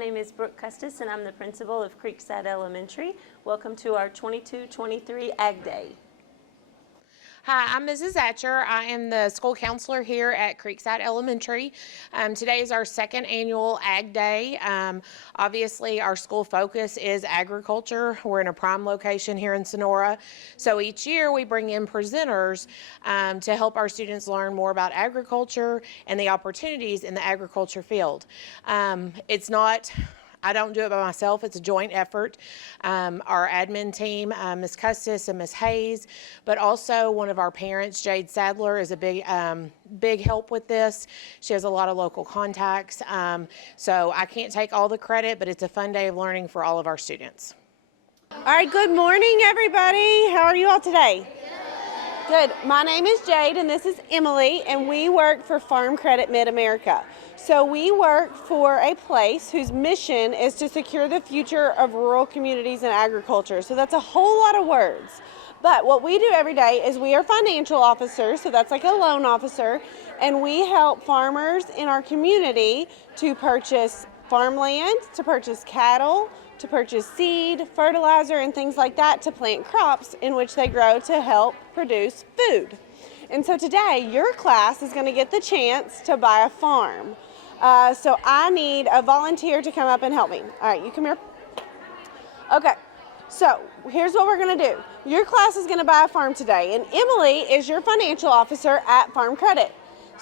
name is Brooke Custis, and I'm the principal of Creekside Elementary. Welcome to our 22-23 Ag Day. Hi, I'm Mrs. Atcher. I am the school counselor here at Creekside Elementary. Today is our second annual Ag Day. Obviously, our school focus is agriculture. We're in a prime location here in Sonora. So each year we bring in presenters to help our students learn more about agriculture and the opportunities in the agriculture field. I don't do it by myself. It's a joint effort. Our admin team, Ms. Custis and Ms. Hayes, but also one of our parents, Jade Sadler, is a big help with this. She has a lot of local contacts. So I can't take all the credit, but it's a fun day of learning for all of our students. All right, good morning, everybody. How are you all today? Good. My name is Jade, and this is Emily, and we work for Farm Credit Mid-America. So we work for a place whose mission is to secure the future of rural communities and agriculture. So that's a whole lot of words. But what we do every day is we are financial officers, so that's like a loan officer, and we help farmers in our community to purchase farmland, to purchase cattle, to purchase seed, fertilizer, and things like that to plant crops in which they grow to help produce food. And so today, your class is going to get the chance to buy a farm. So I need a volunteer to come up and help me. All right, you come here. Okay, so here's what we're going to do. Your class is going to buy a farm today, and Emily is your financial officer at Farm Credit.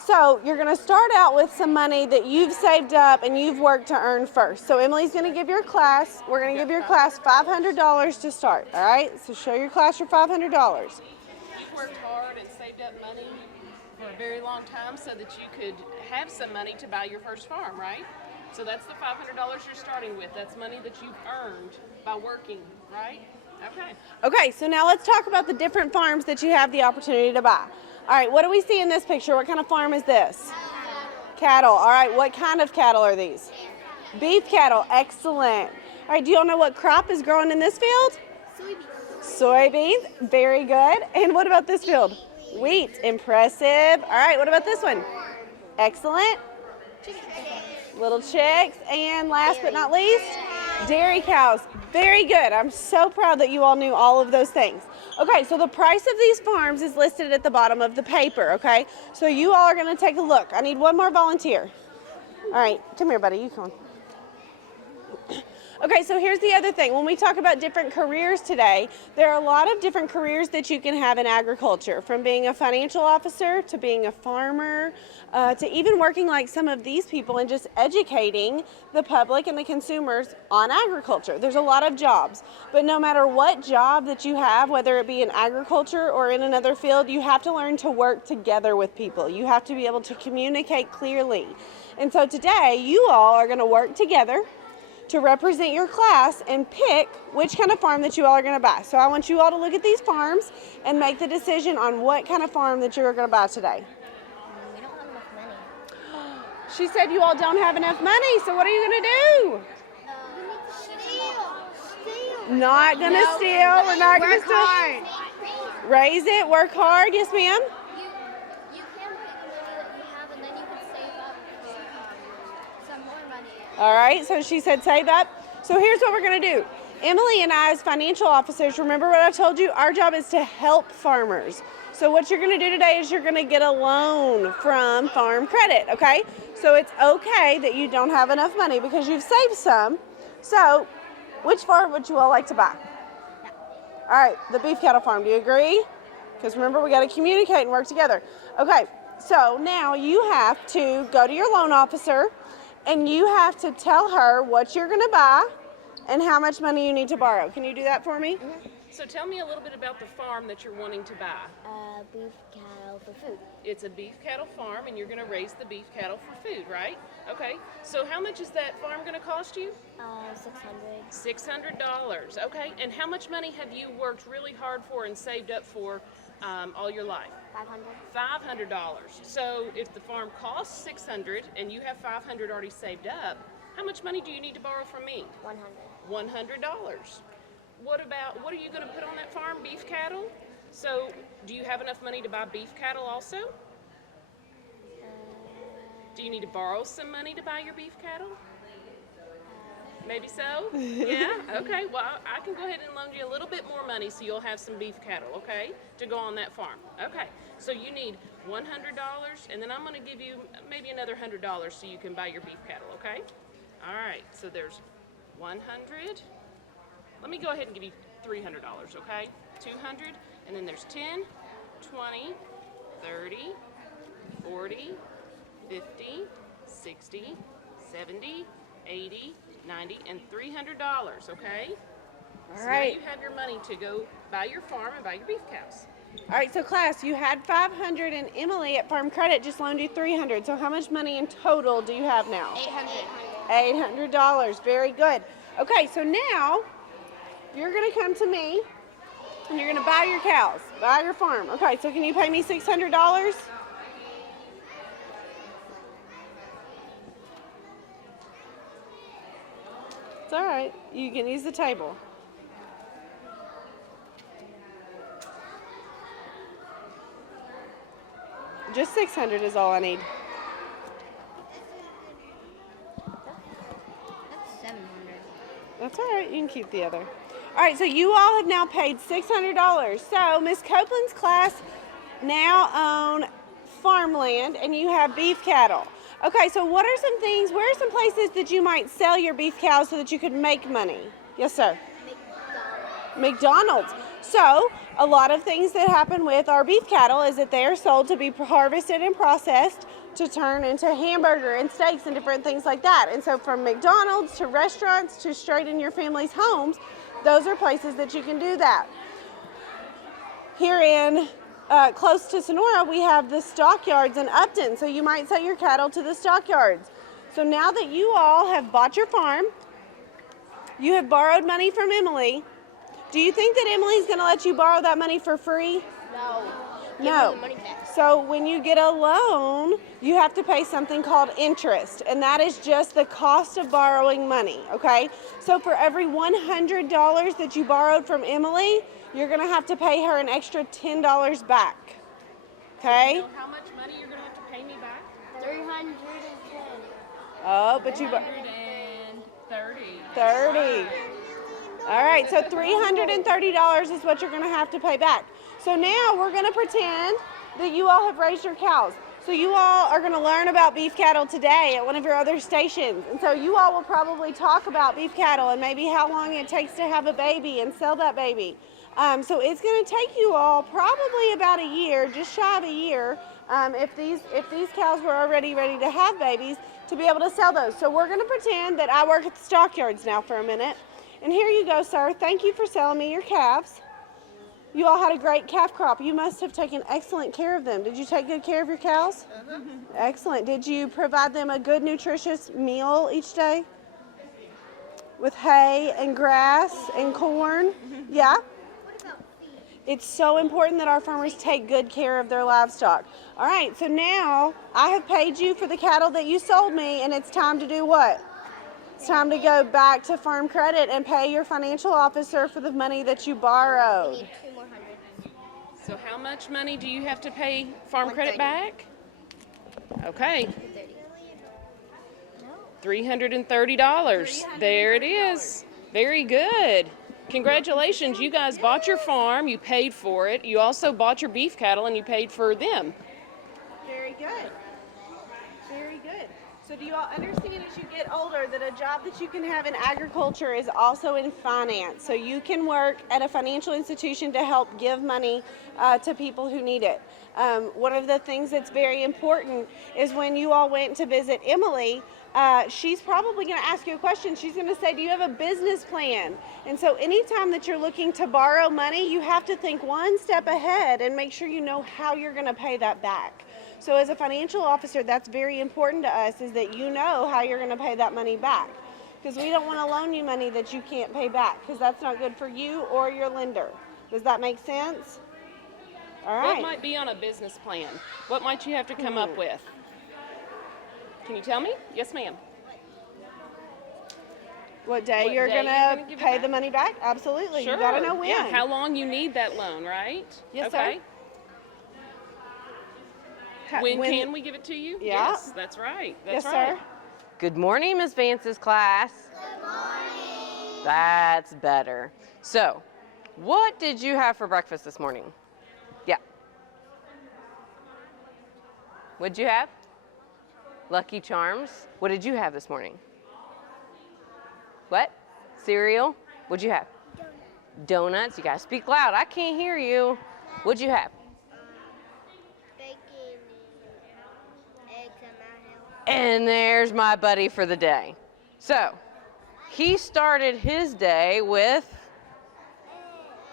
So you're going to start out with some money that you've saved up and you've worked to earn first. So Emily's going to give your class, we're going to give your class $500 to start, all right? So show your class your $500. You've worked hard and saved up money for a very long time so that you could have some money to buy your first farm, right? So that's the $500 you're starting with. That's money that you've earned by working, right? Okay. Okay, so now let's talk about the different farms that you have the opportunity to buy. All right, what do we see in this picture? What kind of farm is this? Cattle. All right, what kind of cattle are these? Beef cattle. Excellent. All right, do you all know what crop is growing in this field? Soybeans. Very good. And what about this field? Wheat. Impressive. All right, what about this one? Excellent. Little chicks. And last but not least, dairy cows. Very good. I'm so proud that you all knew all of those things. Okay, so the price of these farms is listed at the bottom of the paper, okay? So you all are going to take a look. I need one more volunteer. All right, come here, buddy. You come on. Okay, so here's the other thing. When we talk about different careers today, there are a lot of different careers that you can have in agriculture, from being a financial officer to being a farmer, to even working like some of these people and just educating the public and the consumers on agriculture. There's a lot of jobs, but no matter what job that you have, whether it be in agriculture or in another field, you have to learn to work together with people. You have to be able to communicate clearly. And so today, you all are going to work together to represent your class and pick which kind of farm that you all are going to buy. So I want you all to look at these farms and make the decision on what kind of farm that you're going to buy today. We don't have enough money. She said you all don't have enough money, so what are you going to do? Steal. Not going to steal. We're not going to steal. Raise it, work hard. Yes, ma'am? You can pick the money that you have, and then you can save up for some more money. All right, so she said save up. So here's what we're going to do. Emily and I, as financial officers, remember what I told you? Our job is to help farmers. So what you're going to do today is you're going to get a loan from Farm Credit, okay? So it's okay that you don't have enough money because you've saved some. So which farm would you all like to buy? All right, the beef cattle farm. Do you agree? Because remember, we got to communicate and work together. Okay, so now you have to go to your loan officer and you have to tell her what you're going to buy and how much money you need to borrow. Can you do that for me? Mm-hmm. So tell me a little bit about the farm that you're wanting to buy. Beef cattle for food. It's a beef cattle farm, and you're going to raise the beef cattle for food, right? Okay. So how much is that farm going to cost you? $600. $600. Okay. And how much money have you worked really hard for and saved up for all your life? $500. $500. So if the farm costs $600 and you have $500 already saved up, how much money do you need to borrow from me? $100. $100. What are you going to put on that farm? Beef cattle? So do you have enough money to buy beef cattle also? Do you need to borrow some money to buy your beef cattle? Maybe so? Yeah? Okay. Well, I can go ahead and loan you a little bit more money so you'll have some beef cattle, okay, to go on that farm. Okay. So you need $100, and then I'm going to give you maybe another $100 so you can buy your beef cattle, okay? All right. So there's 100. Let me go ahead and give you $300, okay? 200, and then there's 10, 20, 30, 40, 50, 60, 70, 80, 90, and $300, okay? All So right. now you have your money to go buy your farm and buy your beef cows. All right, so class, you had 500 and Emily at Farm Credit just loaned you 300. So how much money in total do you have now? $800. Very good. Okay, so now you're going to come to me and you're going to buy your cows, buy your farm. Okay, so can you pay me $600? It's all right. You can use the table. Just 600 is all I need. That's 700. That's all right. You can keep the other. All right, so you all have now paid $600. So Miss Copeland's class now own farmland, and you have beef cattle. Okay, so what are some things, where are some places that you might sell your beef cows so that you could make money? Yes, sir. McDonald's. So a lot of things that happen with our beef cattle is that they are sold to be harvested and processed to turn into hamburger and steaks and different things like that. And so from McDonald's to restaurants to straight in your family's homes, those are places that you can do that. Here in close to Sonora, we have the stockyards in Upton, so you might sell your cattle to the stockyards. So now that you all have bought your farm, you have borrowed money from Emily. Do you think that Emily's going to let you borrow that money for free? No. No. Give me the money back. So when you get a loan, you have to pay something called interest, and that is just the cost of borrowing money, okay? So for every $100 that you borrowed from Emily, you're going to have to pay her an extra $10 back, okay? You know how much money you're going to have to pay me back? 310. Oh, but you... 130. 30. All right, so $330 is what you're going to have to pay back. So now we're going to pretend that you all have raised your cows. So you all are going to learn about beef cattle today at one of your other stations. And so you all will probably talk about beef cattle and maybe how long it takes to have a baby and sell that baby. So it's going to take you all probably about a year, just shy of a year, if these cows were already ready to have babies, to be able to sell those. So we're going to pretend that I work at the stockyards now for a minute. And here you go, sir. Thank you for selling me your calves. You all had a great calf crop. You must have taken excellent care of them. Did you take good care of your cows? Excellent. Did you provide them a good, nutritious meal each day? With hay and grass and corn? Yeah? It's so important that our farmers take good care of their livestock. All right, so now I have paid you for the cattle that you sold me, and it's time to do what? It's time to go back to Farm Credit and pay your financial officer for the money that you borrowed. Need 2 more hundred. So how much money do you have to pay Farm Credit back? Okay, 30. No. $330. There it is. Very good. Congratulations, you guys bought your farm, you paid for it. You also bought your beef cattle and you paid for them. Very good. Very good. So do you all understand as you get older that a job that you can have in agriculture is also in finance? So you can work at a financial institution to help give money to people who need it. One of the things that's very important is when you all went to visit Emily, she's probably going to ask you a question. She's going to say, do you have a business plan? And so anytime that you're looking to borrow money, you have to think one step ahead and make sure you know how you're going to pay that back. So as a financial officer, that's very important to us, is that you know how you're going to pay that money back. Because we don't want to loan you money that you can't pay back, because that's not good for you or your lender. Does that make sense? All right. What might be on a business plan? What might you have to come up with? Can you tell me? Yes, ma'am. What day What you're day going you're gonna to give it pay back? the money back? Absolutely. Sure. You got to know when. Yeah, how long you need that loan, right? Yes, okay. sir. When can we give it to you? Yeah. Yes, that's right. That's Yes, right. sir. Good morning, Ms. Vance's class. Good morning. That's better. So, what did you have for breakfast this morning? Yeah. What'd you have? Lucky Charms. What did you have this morning? What? Cereal? What'd you have? Donuts. You gotta speak loud. I can't hear you. What'd you have? Bacon and eggs at my house. And there's my buddy for the day. So, he started his day with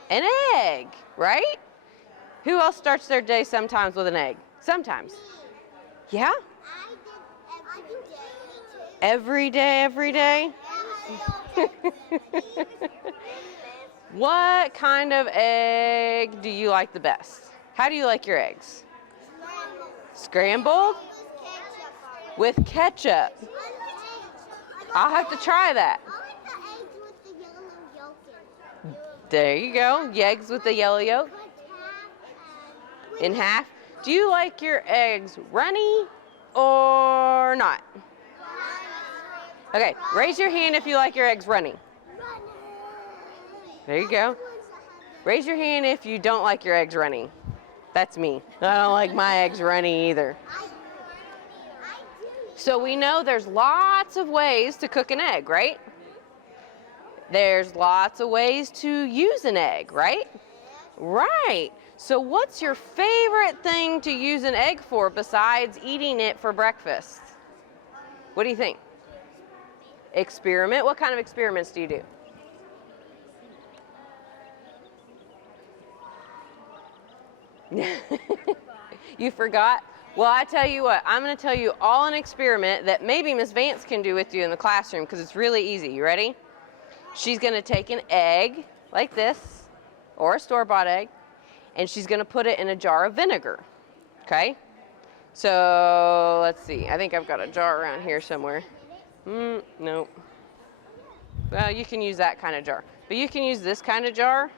an egg, right? Who else starts their day sometimes with an egg? Sometimes. Yeah? I did every day. Every day? What kind of egg do you like the best? How do you like your eggs? Scrambled? With ketchup. I'll have to try that. I like the eggs with the yellow yolk in it. There you go. Eggs with the yellow yolk Cut half in half. Do you like your eggs runny or not? Okay, raise your hand if you like your eggs runny. There you go. Raise your hand if you don't like your eggs runny. That's me. I don't like my eggs runny either. So we know there's lots of ways to cook an egg, right? There's lots of ways to use an egg, right? Right. So what's your favorite thing to use an egg for besides eating it for breakfast? What do you think? Experiment? What kind of experiments do you do? You forgot? Well, I tell you what, I'm going to tell you all an experiment that maybe Miss Vance can do with you in the classroom because it's really easy. You ready? She's going to take an egg like this, or a store-bought egg, and she's going to put it in a jar of vinegar. Okay? So, let's see. I think I've got a jar around here somewhere. Nope. Well, you can use that kind of jar. But you can use this kind of jar,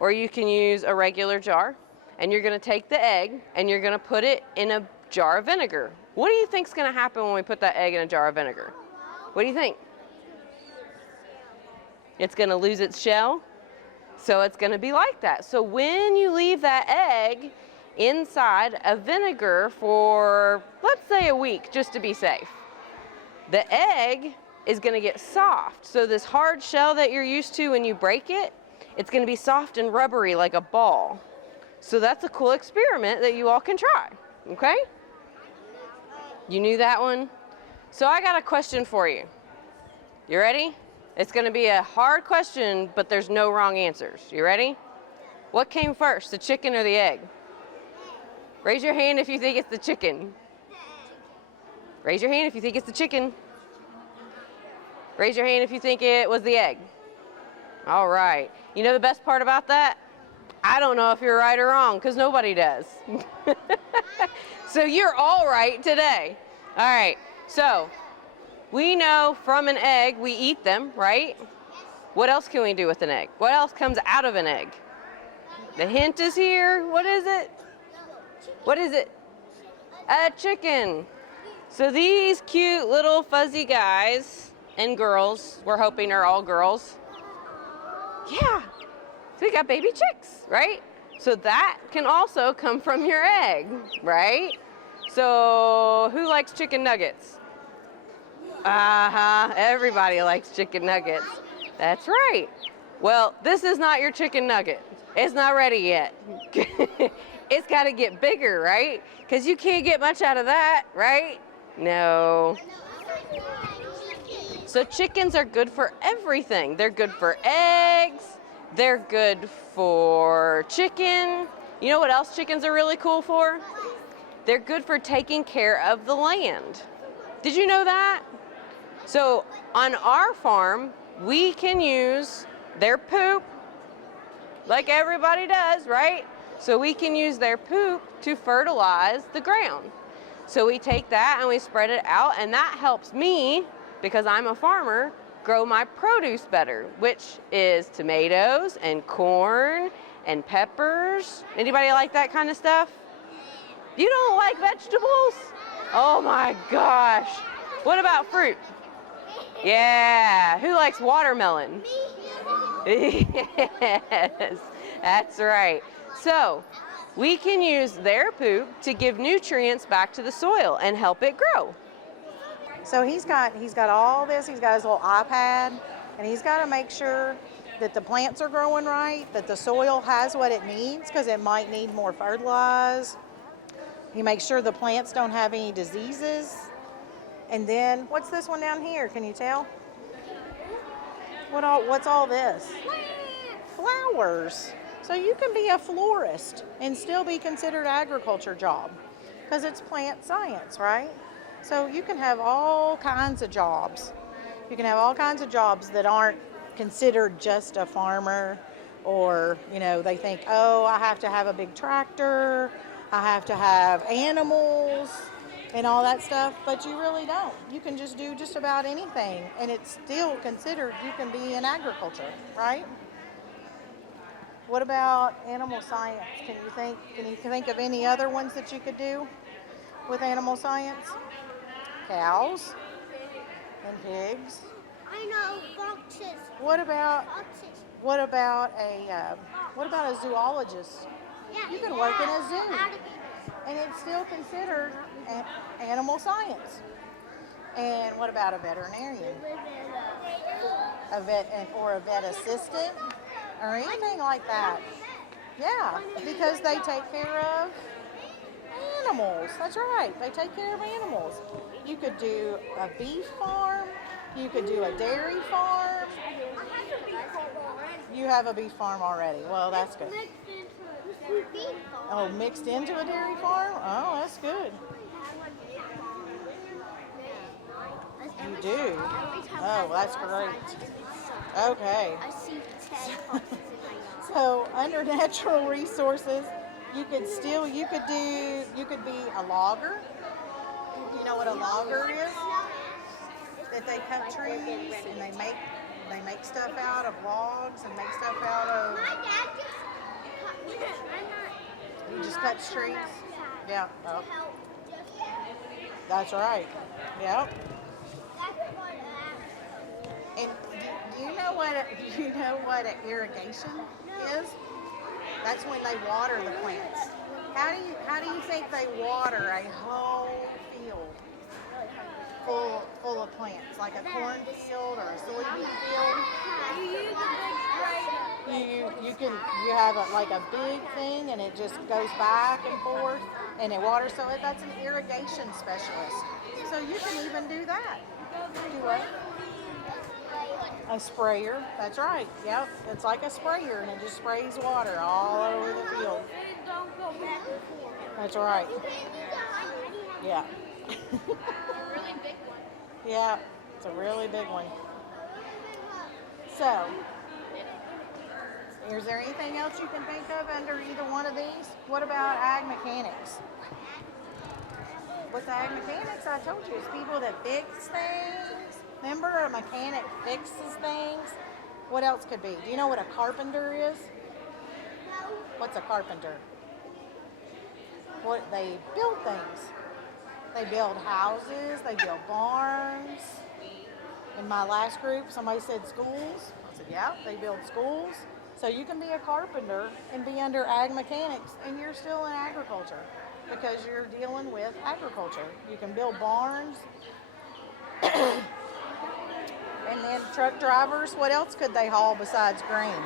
or you can use a regular jar. And you're going to take the egg, and you're going to put it in a jar of vinegar. What do you think's going to happen when we put that egg in a jar of vinegar? What do you think? It's going to lose its shell. So it's going to be like that. So when you leave that egg inside of vinegar for, let's say, a week, just to be safe, the egg is going to get soft. So this hard shell that you're used to when you break it, it's going to be soft and rubbery like a ball. So that's a cool experiment that you all can try, okay? You knew that one? So I got a question for you. You ready? It's going to be a hard question, but there's no wrong answers. You ready? What came first, the chicken or the egg? Raise your hand if you think it's the chicken. Raise your hand if you think it's the chicken. Raise your hand if you think it was the egg. All right. You know the best part about that? I don't know if you're right or wrong, because nobody does. So you're all right today. All right, so we know from an egg we eat them, right? What else can we do with an egg? What else comes out of an egg? The hint is here. What is it? What is it? A chicken. So these cute little fuzzy guys and girls, we're hoping are all girls. Yeah. So we got baby chicks, right? So that can also come from your egg, right? So who likes chicken nuggets? Everybody likes chicken nuggets. That's right. Well, this is not your chicken nugget. It's not ready yet. It's got to get bigger, right? Because you can't get much out of that, right? No. So chickens are good for everything. They're good for eggs. They're good for chicken. You know what else chickens are really cool for? They're good for taking care of the land. Did you know that? So on our farm, we can use their poop like everybody does, right? So we can use their poop to fertilize the ground. So we take that and we spread it out, and that helps me, because I'm a farmer, grow my produce better, which is tomatoes and corn and peppers. Anybody like that kind of stuff? You don't like vegetables? Oh my gosh. What about fruit? Yeah. Who likes watermelon? Yes, that's right. So we can use their poop to give nutrients back to the soil and help it grow. So he's got all this. He's got his little iPad, and he's got to make sure that the plants are growing right, that the soil has what it needs, because it might need more fertilizer. He makes sure the plants don't have any diseases. And then, what's this one down here? Can you tell? What's all this? Flowers. So you can be a florist and still be considered agriculture job, because it's plant science, right? So you can have all kinds of jobs. You can have all kinds of jobs that aren't considered just a farmer, or, you know, they think, oh, I have to have a big tractor, I have to have animals and all that stuff, but you really don't. You can just do just about anything, and it's still considered you can be in agriculture, right? What about animal science? Can you think of any other ones that you could do with animal science? Cows and pigs. I know, foxes. What about Foxes. a zoologist? Yeah, You can work in a zoo, and it's still considered animal science. And what about a veterinarian? Or a vet assistant, or anything like that? Yeah, because they take care of animals. That's right, they take care of animals. You could do a beef farm. You could do a dairy farm. You have a beef farm already. Well, that's good. Oh, mixed into a dairy farm? Oh, that's good. You do? Oh, that's great. Okay. I see 10 foxes in my yard. So under natural resources, you could be a logger. You know what a logger is? That they cut trees and they make stuff out of logs and make stuff out of. My dad You just cut trees. Yeah. to Oh, help. that's right. Yep. And do you know what an irrigation is? That's when they water the plants. How do you think they water a whole field full of plants, like a cornfield or a soybean field? You have like a big thing, and it just goes back and forth, and it waters. So that's an irrigation specialist. So you can even do that. Do what? A sprayer. That's right. Yep. It's like a sprayer, and it just sprays water all over the field. That's right. Yeah. Yeah, it's a really big one. So, is there anything else you can think of under either one of these? What about ag mechanics? With ag mechanics, I told you, it's people that fix things. Remember, a mechanic fixes things. What else could be? Do you know what a carpenter is? What's a carpenter? What, they build things. They build houses, they build barns. In my last group, somebody said schools. I said, yeah, they build schools. So you can be a carpenter and be under ag mechanics, and you're still in agriculture because you're dealing with agriculture. You can build barns. And then truck drivers, what else could they haul besides grain?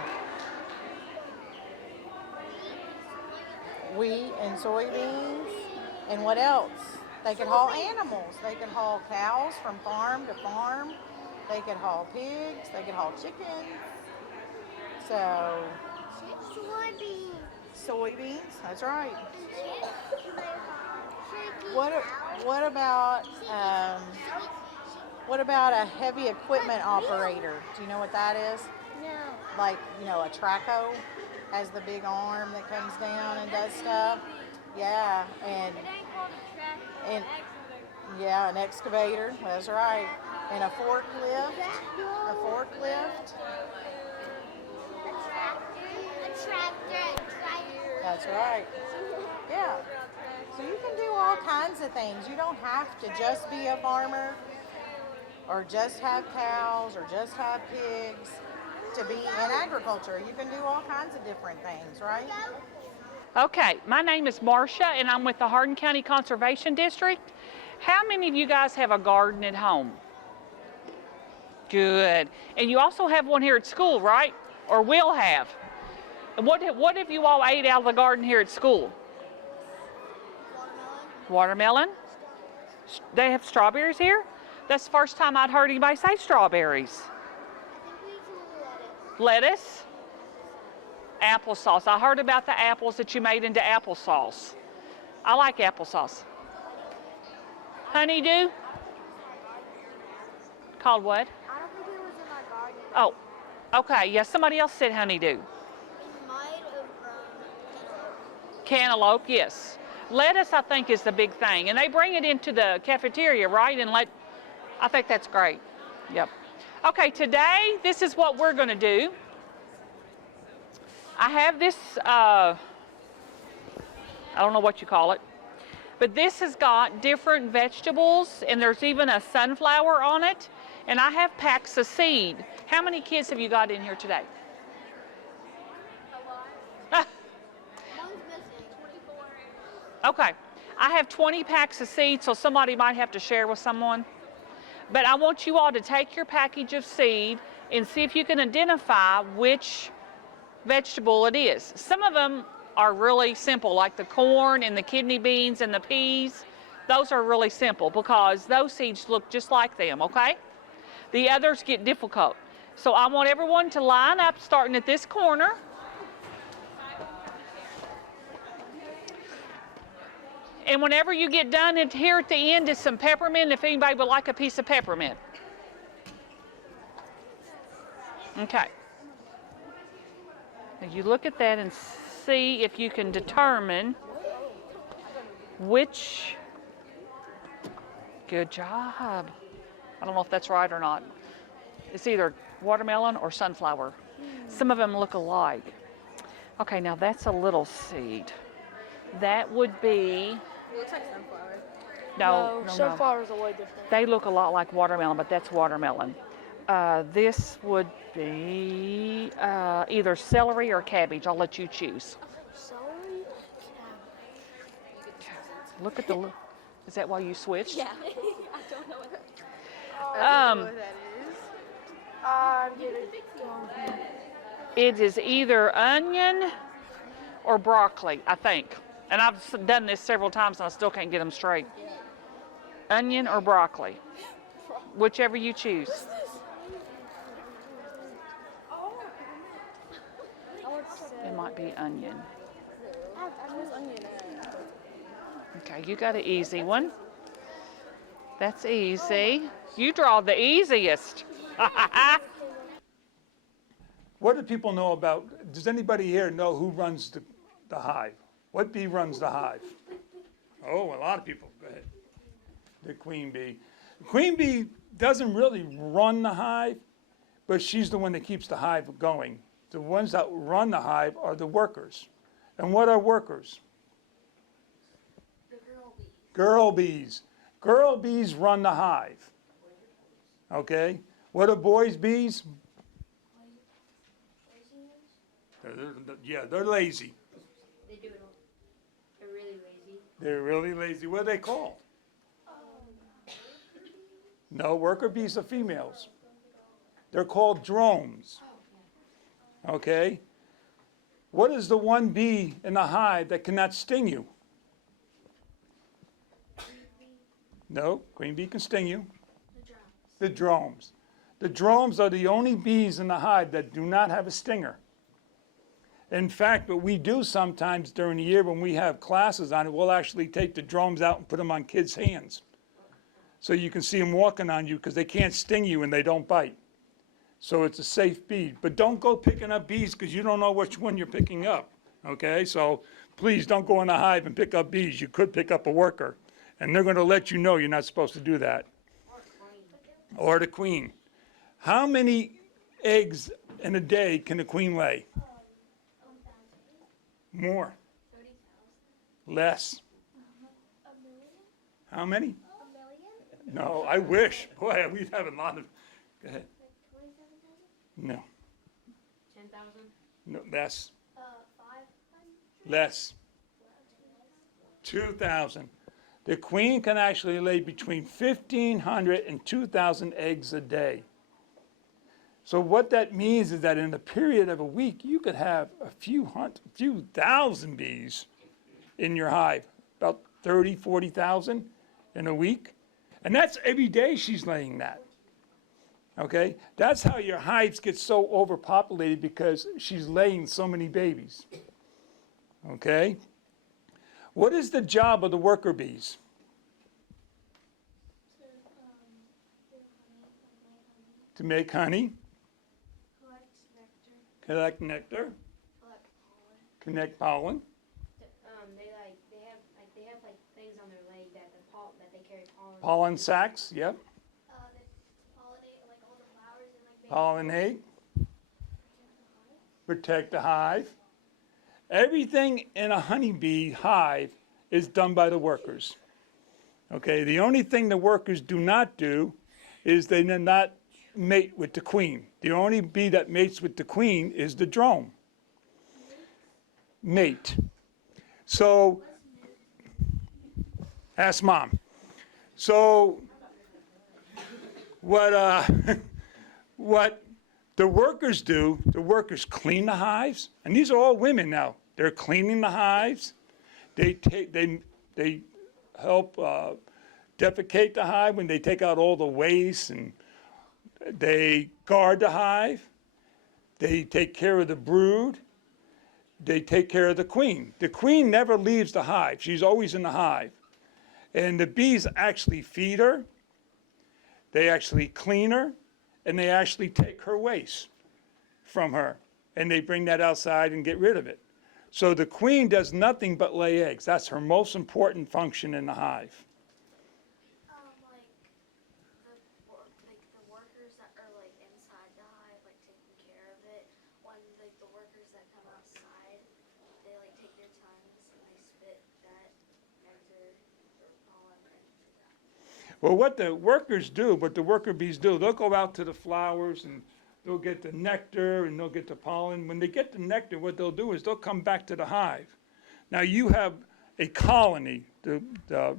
Wheat and soybeans. And what else? They could haul animals. They could haul cows from farm to farm. They could haul pigs. They could haul chickens. So, soybeans, that's right. What about a heavy equipment operator? Do you know what that is? No. Like, a traco has the big arm that comes down and does stuff. Yeah, and an excavator, that's right. And a forklift. A tractor. That's right. Yeah. So you can do all kinds of things. You don't have to just be a farmer. or just have cows or just have pigs to be in agriculture. You can do all kinds of different things, right? Okay, my name is Marcia and I'm with the Hardin County Conservation District. How many of you guys have a garden at home? Good. And you also have one here at school, right? Or will have. And what if you all ate out of the garden here at school? Watermelon? They have strawberries here? That's the first time I'd heard anybody say strawberries. Lettuce? Applesauce. I heard about the apples that you made into applesauce. I like applesauce. Honeydew? Called what? I don't think it was in my garden. Oh, okay. Yeah, somebody else said honeydew. It might have grown Cantaloupe, yes. Lettuce, I think, is the big thing. And they bring it into the cafeteria, right? And I think that's great. Yep. Okay, today, this is what we're going to do. I have this, I don't know what you call it, but this has got different vegetables, and there's even a sunflower on it. And I have packs of seed. How many kids have you got in here today? One's missing. 24. Okay, I have 20 packs of seed, so somebody might have to share with someone. But I want you all to take your package of seed and see if you can identify which vegetable it is. Some of them are really simple, like the corn and the kidney beans and the peas. Those are really simple because those seeds look just like them, okay? The others get difficult. So I want everyone to line up starting at this corner. And whenever you get done, and here at the end is some peppermint, if anybody would like a piece of peppermint. Okay. Now you look at that and see if you can determine which. Good job. I don't know if that's right or not. It's either watermelon or sunflower. Some of them look alike. Okay, now that's a little seed. That would be. It looks like sunflower. No. Sunflower's a way different. They look a lot like watermelon, but that's watermelon. This would be either celery or cabbage. I'll let you choose. Celery? Look at the. Is that why you switched? Yeah. I don't know what that is. What that is. It is either onion or broccoli, I think. And I've done this several times and I still can't get them straight. Onion or broccoli, whichever you choose. It might be onion. Okay, you got an easy one. That's easy. You draw the easiest. What do people know about, does anybody here know who runs the hive? What bee runs the hive? Oh, a lot of people. Go ahead. The queen bee. The queen bee doesn't really run the hive, but she's the one that keeps the hive going. The ones that run the hive are the workers. And what are workers? The girl bees. Girl bees. Girl bees run the hive. Okay? What are boys bees? They're lazy. They do it all. They're really lazy. They're really lazy. What are they called? No, worker bees are females. They're called drones. Okay? What is the one bee in the hive that cannot sting you? No, queen bee can sting you. The drones. The drones are the only bees in the hive that do not have a stinger. In fact, what we do sometimes during the year when we have classes on it, we'll actually take the drones out and put them on kids' hands. So you can see them walking on you because they can't sting you and they don't bite. So it's a safe bee. But don't go picking up bees because you don't know which one you're picking up. Okay? So please don't go in the hive and pick up bees. You could pick up a worker. And they're going to let you know you're not supposed to do that. Or the queen. How many eggs in a day can the queen lay? More. 30,000. Less. A million? How many? A million? No, I wish. Boy, we'd have a lot of, go ahead. Like 27,000? No, 10,000? no, less, 500? less. 2,000. The queen can actually lay between 1,500 and 2,000 eggs a day. So what that means is that in a period of a week, you could have a few thousand bees in your hive, about 30, 40,000 in a week. And that's every day she's laying that. Okay? That's how your hives get so overpopulated, because she's laying so many babies. Okay? What is the job of the worker bees? To make honey, collect nectar, connect pollen. They have like things on their leg that they carry pollen. Pollen sacs, yep. They pollinate like all the flowers and like Pollinate, protect the hive. Everything in a honeybee hive is done by the workers. Okay, the only thing the workers do not do is they do not mate with the queen. The only bee that mates with the queen is the drone. Mate. So, ask mom. So, what what the workers do, the workers clean the hives, and these are all women now. They're cleaning the hives. They help defecate the hive when they take out all the waste, and they guard the hive. They take care of the brood. They take care of the queen. The queen never leaves the hive. She's always in the hive. And the bees actually feed her. They actually clean her. And they actually take her waste from her. And they bring that outside and get rid of it. So the queen does nothing but lay eggs. That's her most important function in the hive. like the workers that are like inside the hive, like taking care of it. When like the workers that come outside, they like take their tongues and they spit that nectar or pollen into that. Well, what the workers do, what the worker bees do, they'll go out to the flowers and they'll get the nectar and they'll get the pollen. When they get the nectar, what they'll do is they'll come back to the hive. Now you have a colony. The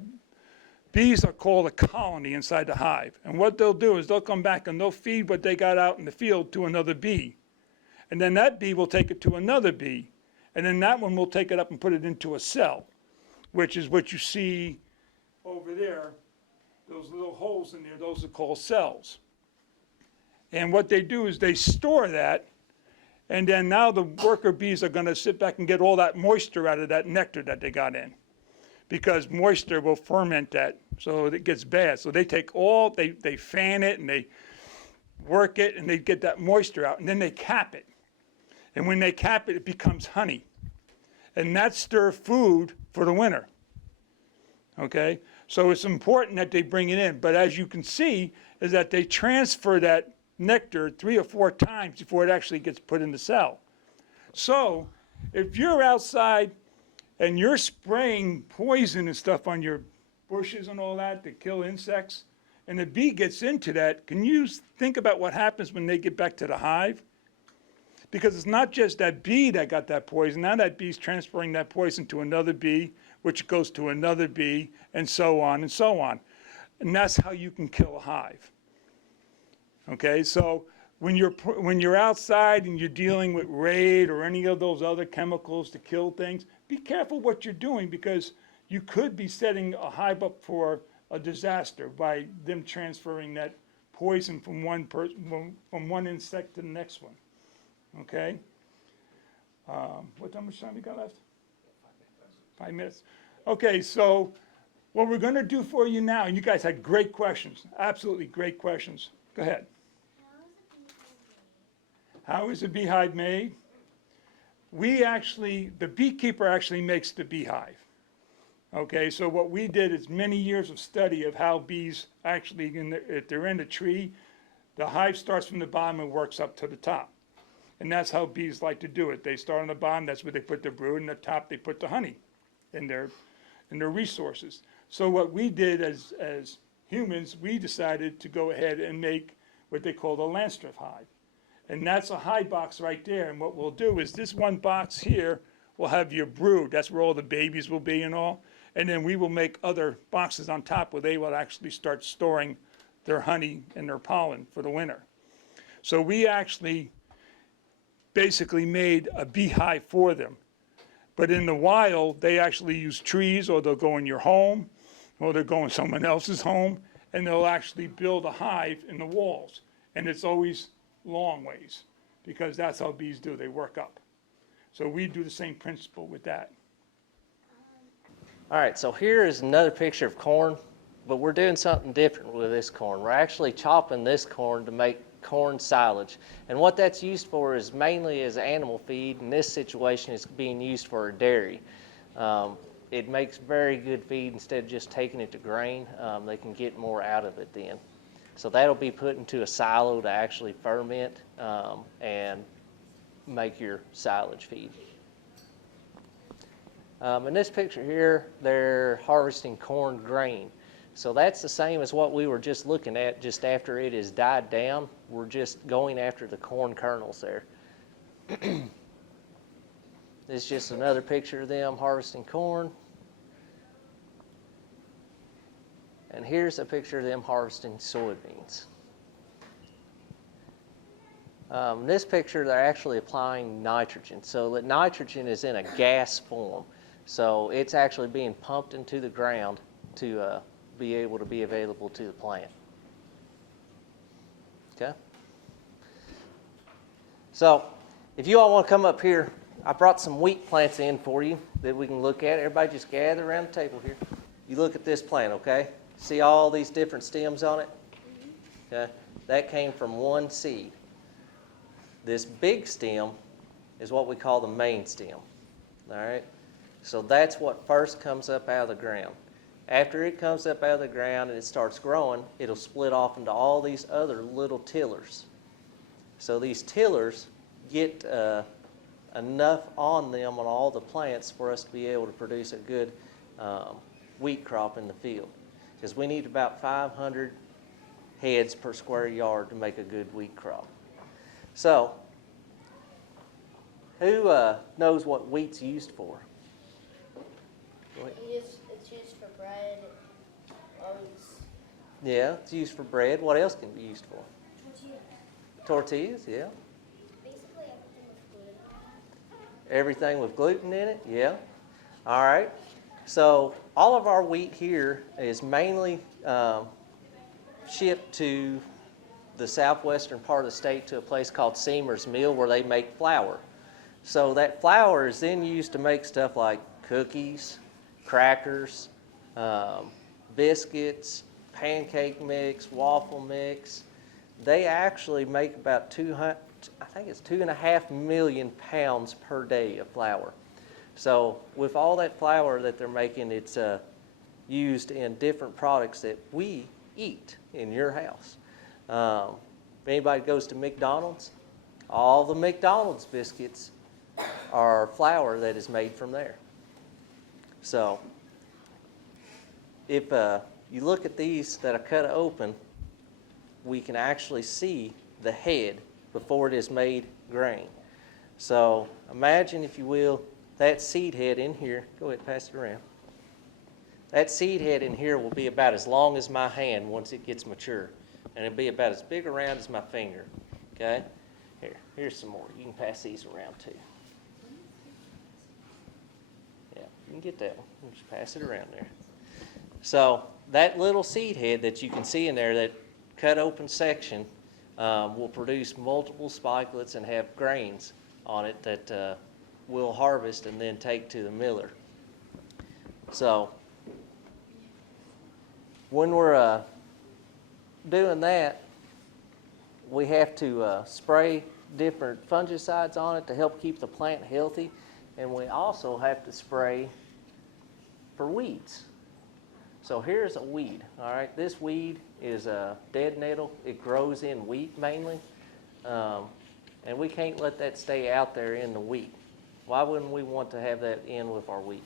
bees are called a colony inside the hive. And what they'll do is they'll come back and they'll feed what they got out in the field to another bee. And then that bee will take it to another bee. And then that one will take it up and put it into a cell, which is what you see over there. Those little holes in there, those are called cells. And what they do is they store that, and then now the worker bees are going to sit back and get all that moisture out of that nectar that they got in, because moisture will ferment that, so it gets bad. So they take they fan it and they work it and they get that moisture out, and then they cap it. And when they cap it, it becomes honey. And that's their food for the winter. Okay? So it's important that they bring it in. But as you can see, is that they transfer that nectar 3 or 4 times before it actually gets put in the cell. So if you're outside and you're spraying poison and stuff on your bushes and all that to kill insects, and a bee gets into that, can you think about what happens when they get back to the hive? Because it's not just that bee that got that poison. Now that bee's transferring that poison to another bee, which goes to another bee, and so on and so on. And that's how you can kill a hive. Okay, so when you're outside and you're dealing with Raid or any of those other chemicals to kill things, be careful what you're doing, because you could be setting a hive up for a disaster by them transferring that poison from one insect to the next one. Okay? How much time we got left? 5 minutes. Okay, so what we're going to do for you now, and you guys had great questions, absolutely great questions. Go ahead. How is a beehive made? The beekeeper actually makes the beehive. Okay, so what we did is many years of study of how bees actually, if they're in a tree, the hive starts from the bottom and works up to the top. And that's how bees like to do it. They start on the bottom, that's where they put their brood, and the top they put the honey and their resources. So what we did as humans, we decided to go ahead and make what they call the Landstrip hive. And that's a hive box right there. And what we'll do is this one box here will have your brood. That's where all the babies will be and all. And then we will make other boxes on top where they will actually start storing their honey and their pollen for the winter. So we actually basically made a beehive for them. But in the wild, they actually use trees, or they'll go in your home, or they'll go in someone else's home, and they'll actually build a hive in the walls. And it's always long ways, because that's how bees do. They work up. So we do the same principle with that. All right, so here is another picture of corn, but we're doing something different with this corn. We're actually chopping this corn to make corn silage. And what that's used for is mainly as animal feed. In this situation, it's being used for a dairy. It makes very good feed. Instead of just taking it to grain, they can get more out of it then. So that'll be put into a silo to actually ferment and make your silage feed. In this picture here, they're harvesting corn grain. So that's the same as what we were just looking at. Just after it has died down, we're just going after the corn kernels there. This is just another picture of them harvesting corn. And here's a picture of them harvesting soybeans. In this picture, they're actually applying nitrogen. So that nitrogen is in a gas form. So it's actually being pumped into the ground to be able to be available to the plant. Okay? So if you all want to come up here, I brought some wheat plants in for you that we can look at. Everybody just gather around the table here. You look at this plant, okay? See all these different stems on it? Okay? That came from one seed. This big stem is what we call the main stem. All right? So that's what first comes up out of the ground. After it comes up out of the ground and it starts growing, it'll split off into all these other little tillers. So these tillers get enough on them on all the plants for us to be able to produce a good wheat crop in the field. Because we need about 500 heads per square yard to make a good wheat crop. So, who knows what wheat's used for? It's used for bread, oats. Yeah, it's used for bread. What else can it be used for? Tortillas, yeah. Basically everything with gluten. Everything with gluten in it, yeah. All right. So all of our wheat here is mainly shipped to the southwestern part of the state to a place called Seymour's Mill where they make flour. So that flour is then used to make stuff like cookies, crackers, biscuits, pancake mix, waffle mix. They actually make about 2.5 million pounds per day of flour. So with all that flour that they're making, it's used in different products that we eat in your house. If anybody goes to McDonald's, all the McDonald's biscuits are flour that is made from there. So if you look at these that are cut open, we can actually see the head before it is made grain. So imagine, if you will, that seed head in here. Go ahead, pass it around. That seed head in here will be about as long as my hand once it gets mature. And it'll be about as big around as my finger. Okay? Here's some more. You can pass these around too. Yeah, you can get that one. We'll just pass it around there. So that little seed head that you can see in there, that cut open section, will produce multiple spikelets and have grains on it that we'll harvest and then take to the miller. So when we're doing that, we have to spray different fungicides on it to help keep the plant healthy, and we also have to spray for weeds. So here's a weed, all right? This weed is a dead nettle. It grows in wheat mainly, and we can't let that stay out there in the wheat. Why wouldn't we want to have that in with our wheat?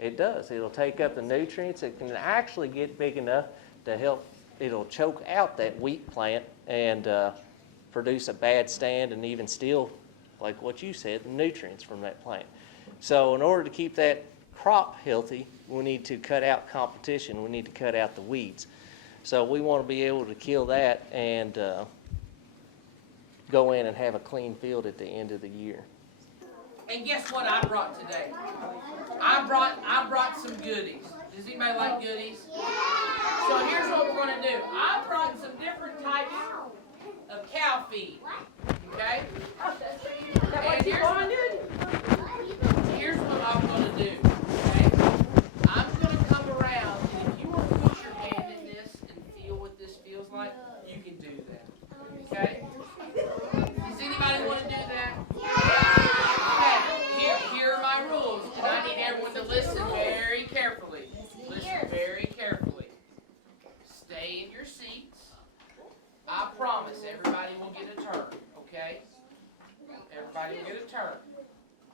It does. It'll take up the nutrients. It can actually get big enough to help. It'll choke out that wheat plant and produce a bad stand and even steal, like what you said, the nutrients from that plant. So in order to keep that crop healthy, we need to cut out competition. We need to cut out the weeds. So we want to be able to kill that and go in and have a clean field at the end of the year. And guess what I brought today? I brought some goodies. Does anybody like goodies? Yeah. So here's what we're going to do. I brought some different types of cow feed. Okay? And here's what I'm going to do. Okay? I'm going to come around, and if you want to put your hand in this and feel what this feels like, you can do that. Okay? Does anybody want to do that? Okay. Here are my rules, and I need everyone to listen very carefully. Listen very carefully. Stay in your seats. I promise everybody will get a turn, okay? Everybody will get a turn.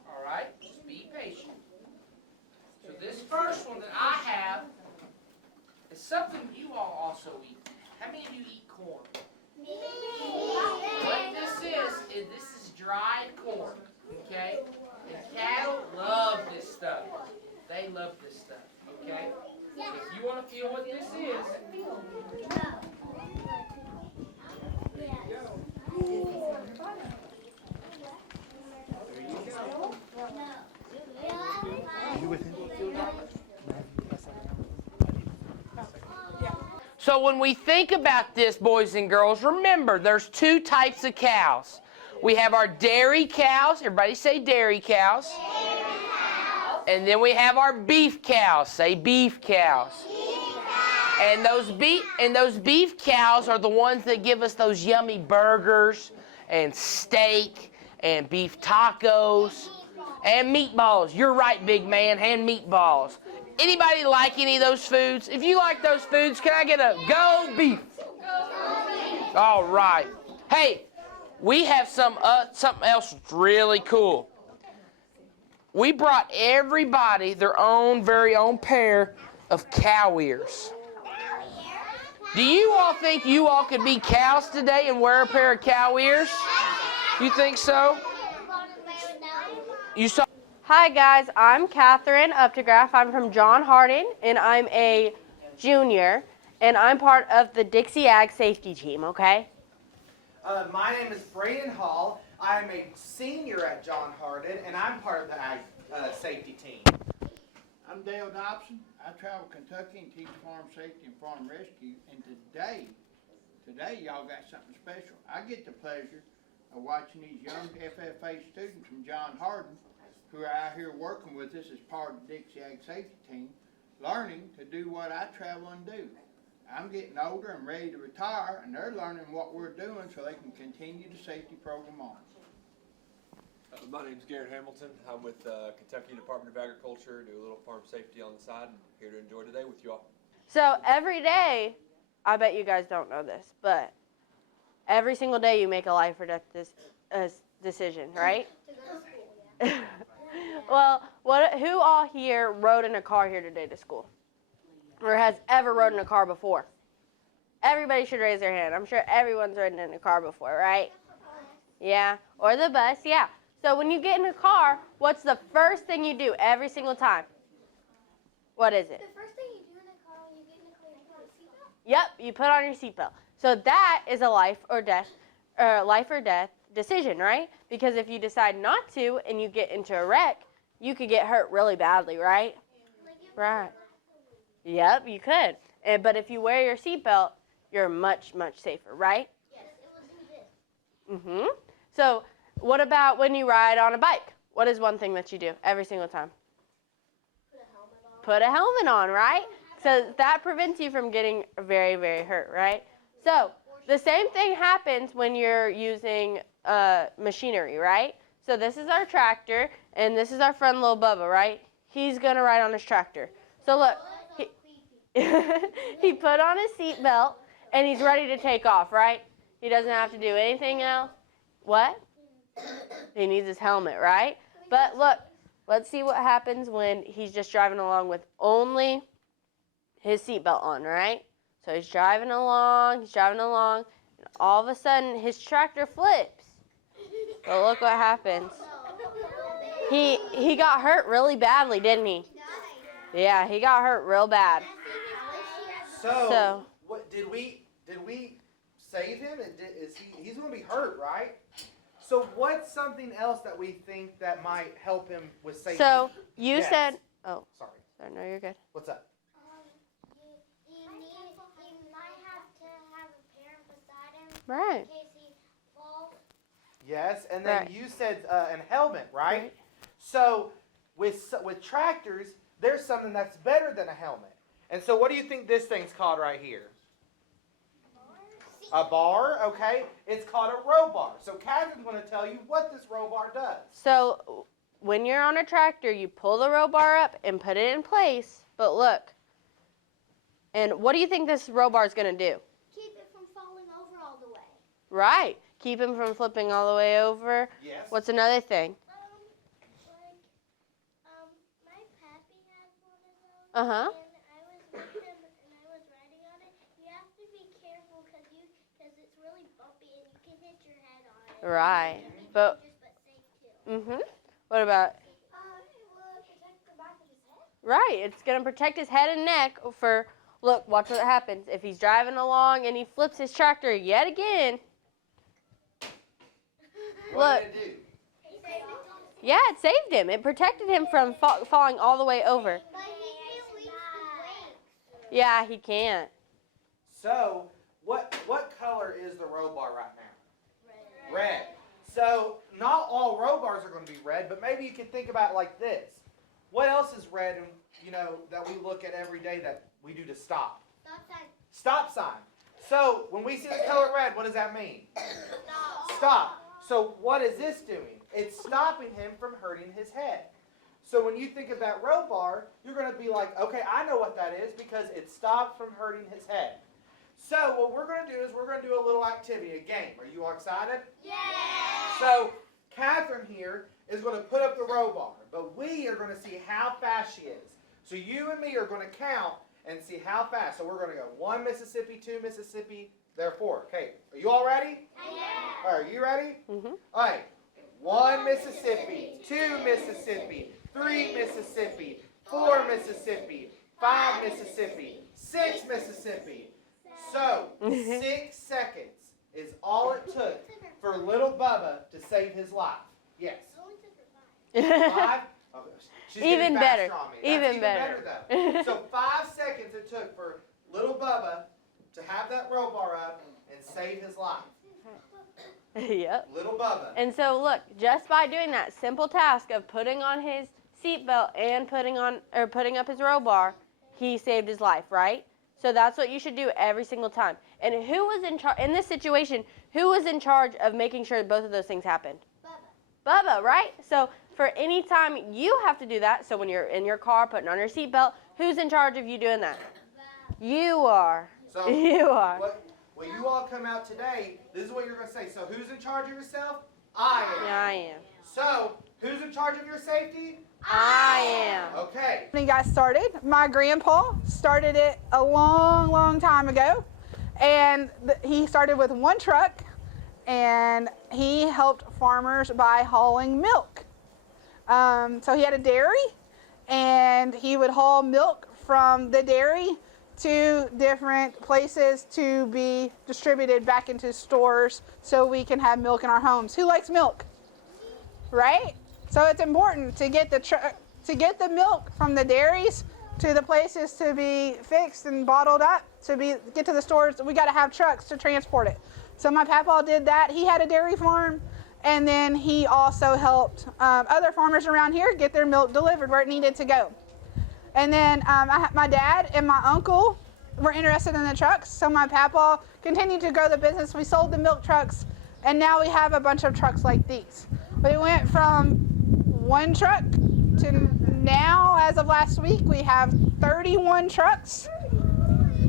All right? Just be patient. So this first one that I have is something you all also eat. How many of you eat corn? What this is dried corn, okay? And cattle love this stuff. They love this stuff, okay? So if you want to feel what this is, so when we think about this, boys and girls, remember there's two types of cows. We have our dairy cows. Everybody say dairy cows. Dairy cows. And then we have our beef cows. Say beef cows. Beef cows. And those beef cows are the ones that give us those yummy burgers and steak and beef tacos and meatballs. You're right, big man, and meatballs. Anybody like any of those foods? If you like those foods, can I get a go beef? Go beef. All right. Hey, we have something else really cool. We brought everybody their very own pair of cow ears. Do you all think you all could be cows today and wear a pair of cow ears? You think so? You saw. Hi guys, I'm Catherine Updegraff. I'm from John Hardin, and I'm a junior, and I'm part of the Dixie Ag Safety Team, okay? My name is Braden Hall. I'm a senior at John Hardin, and I'm part of the Ag Safety Team. I'm Dale Dobson. I travel Kentucky and teach farm safety and farm rescue, and today y'all got something special. I get the pleasure of watching these young FFA students from John Hardin who are out here working with us as part of the Dixie Ag Safety Team, learning to do what I travel and do. I'm getting older and ready to retire, and they're learning what we're doing so they can continue the safety program on. My name's Garrett Hamilton. I'm with Kentucky Department of Agriculture, do a little farm safety on the side, and here to enjoy today with you all. So every day, I bet you guys don't know this, but every single day you make a life or death decision, right? Well, who all here rode in a car here today to school? Or has ever rode in a car before? Everybody should raise their hand. I'm sure everyone's ridden in a car before, right? Yeah, or the bus, yeah. So when you get in a car, what's the first thing you do every single time? What is it? The first thing you do in a car when you get in a car, you put on a seatbelt? Yep, you put on your seatbelt. So that is a life or death decision, right? Because if you decide not to and you get into a wreck, you could get hurt really badly, right? Right. Yep, you could. But if you wear your seatbelt, you're much, much safer, right? Yes, it will do this. Mm-hmm. So what about when you ride on a bike? What is one thing that you do every single time? Put a helmet on. Put a helmet on, right? So that prevents you from getting very, very hurt, right? So the same thing happens when you're using machinery, right? So this is our tractor, and this is our friend Lil Bubba, right? He's going to ride on his tractor. So look, he put on his seatbelt, and he's ready to take off, right? He doesn't have to do anything else. What? He needs his helmet, right? But look, Let's see what happens when he's just driving along with only his seatbelt on, right? So he's driving along, and all of a sudden his tractor flips. But look what happens. He got hurt really badly, didn't he? Yeah, he got hurt real bad. So what did we save him? He's going to be hurt, right? So what's something else that we think that might help him with safety? So you Yes. said, oh, Sorry. no, you're good. What's up? You might have to have a parent beside him Right. in case he falls. Yes, and then Right. you said an helmet, right? So with tractors, there's something that's better than a helmet. And so what do you think this thing's called right here? A bar, okay. It's called a row bar. So Catherine's going to tell you what this row bar does. So when you're on a tractor, you pull the row bar up and put it in place. But look, and what do you think this row bar is going to do? Keep it from falling over all the way. Right. Keep him from flipping all the way over. Yes. What's another thing? My pappy has one of those. Uh-huh. And I was with him and I was riding on it. You have to be careful because it's really bumpy and you can hit your head on it. Right. But what about? Will it protect the back of his head? Right. It's going to protect his head and neck for, look, watch what happens. If he's driving along and he flips his tractor yet again. What did it do? Yeah, it saved him. It protected him from falling all the way over. But he can't reach the brakes. Yeah, he can't. So what color is the row bar right now? Red. So not all row bars are going to be red, but maybe you could think about it like this. What else is red and that we look at every day that we do to stop? Stop sign. Stop sign. So when we see the color red, what does that mean? Stop. So what is this doing? It's stopping him from hurting his head. So when you think of that row bar, you're going to be like, okay, I know what that is because it stopped from hurting his head. So what we're going to do is we're going to do a little activity, a game. Are you all excited? Yeah. So Catherine here is going to put up the row bar, but we are going to see how fast she is. So you and me are going to count and see how fast. So we're going to go 1 Mississippi, 2 Mississippi, there 4. Okay, are you all ready? Yeah. All right, are you ready? Mm-hmm. All right. 1 Mississippi, 2 Mississippi, 3 Mississippi, 4 Mississippi, 5 Mississippi, 6 Mississippi. So 6 seconds is all it took for little Bubba to save his life. Yes. 5? Oh, she's Even getting better. faster on me. That's Even better. though. So 5 seconds it took for little Bubba to have that row bar up and save his life. Yep. Little Bubba. And so look, just by doing that simple task of putting on his seatbelt and putting up his row bar, he saved his life, right? So that's what you should do every single time. And who was in charge in this situation? Who was in charge of making sure both of those things happened? Bubba, right? So for any time you have to do that, so when you're in your car putting on your seatbelt, who's in charge of you doing that? You are. So you are. When you all come out today, this is what you're going to say. So who's in charge of yourself? I am. I am. So who's in charge of your safety? I am. Okay. When he got started, my grandpa started it a long, long time ago. And he started with one truck, and he helped farmers by hauling milk. So he had a dairy, and he would haul milk from the dairy to different places to be distributed back into stores so we can have milk in our homes. Who likes milk? Right? So it's important to get the milk from the dairies to the places to be fixed and bottled up to get to the stores. We got to have trucks to transport it. So my papa did that. He had a dairy farm, and then he also helped other farmers around here get their milk delivered where it needed to go. And then my dad and my uncle were interested in the trucks, so my papa continued to grow the business. We sold the milk trucks, and now we have a bunch of trucks like these. We went from one truck to now, as of last week, we have 31 trucks.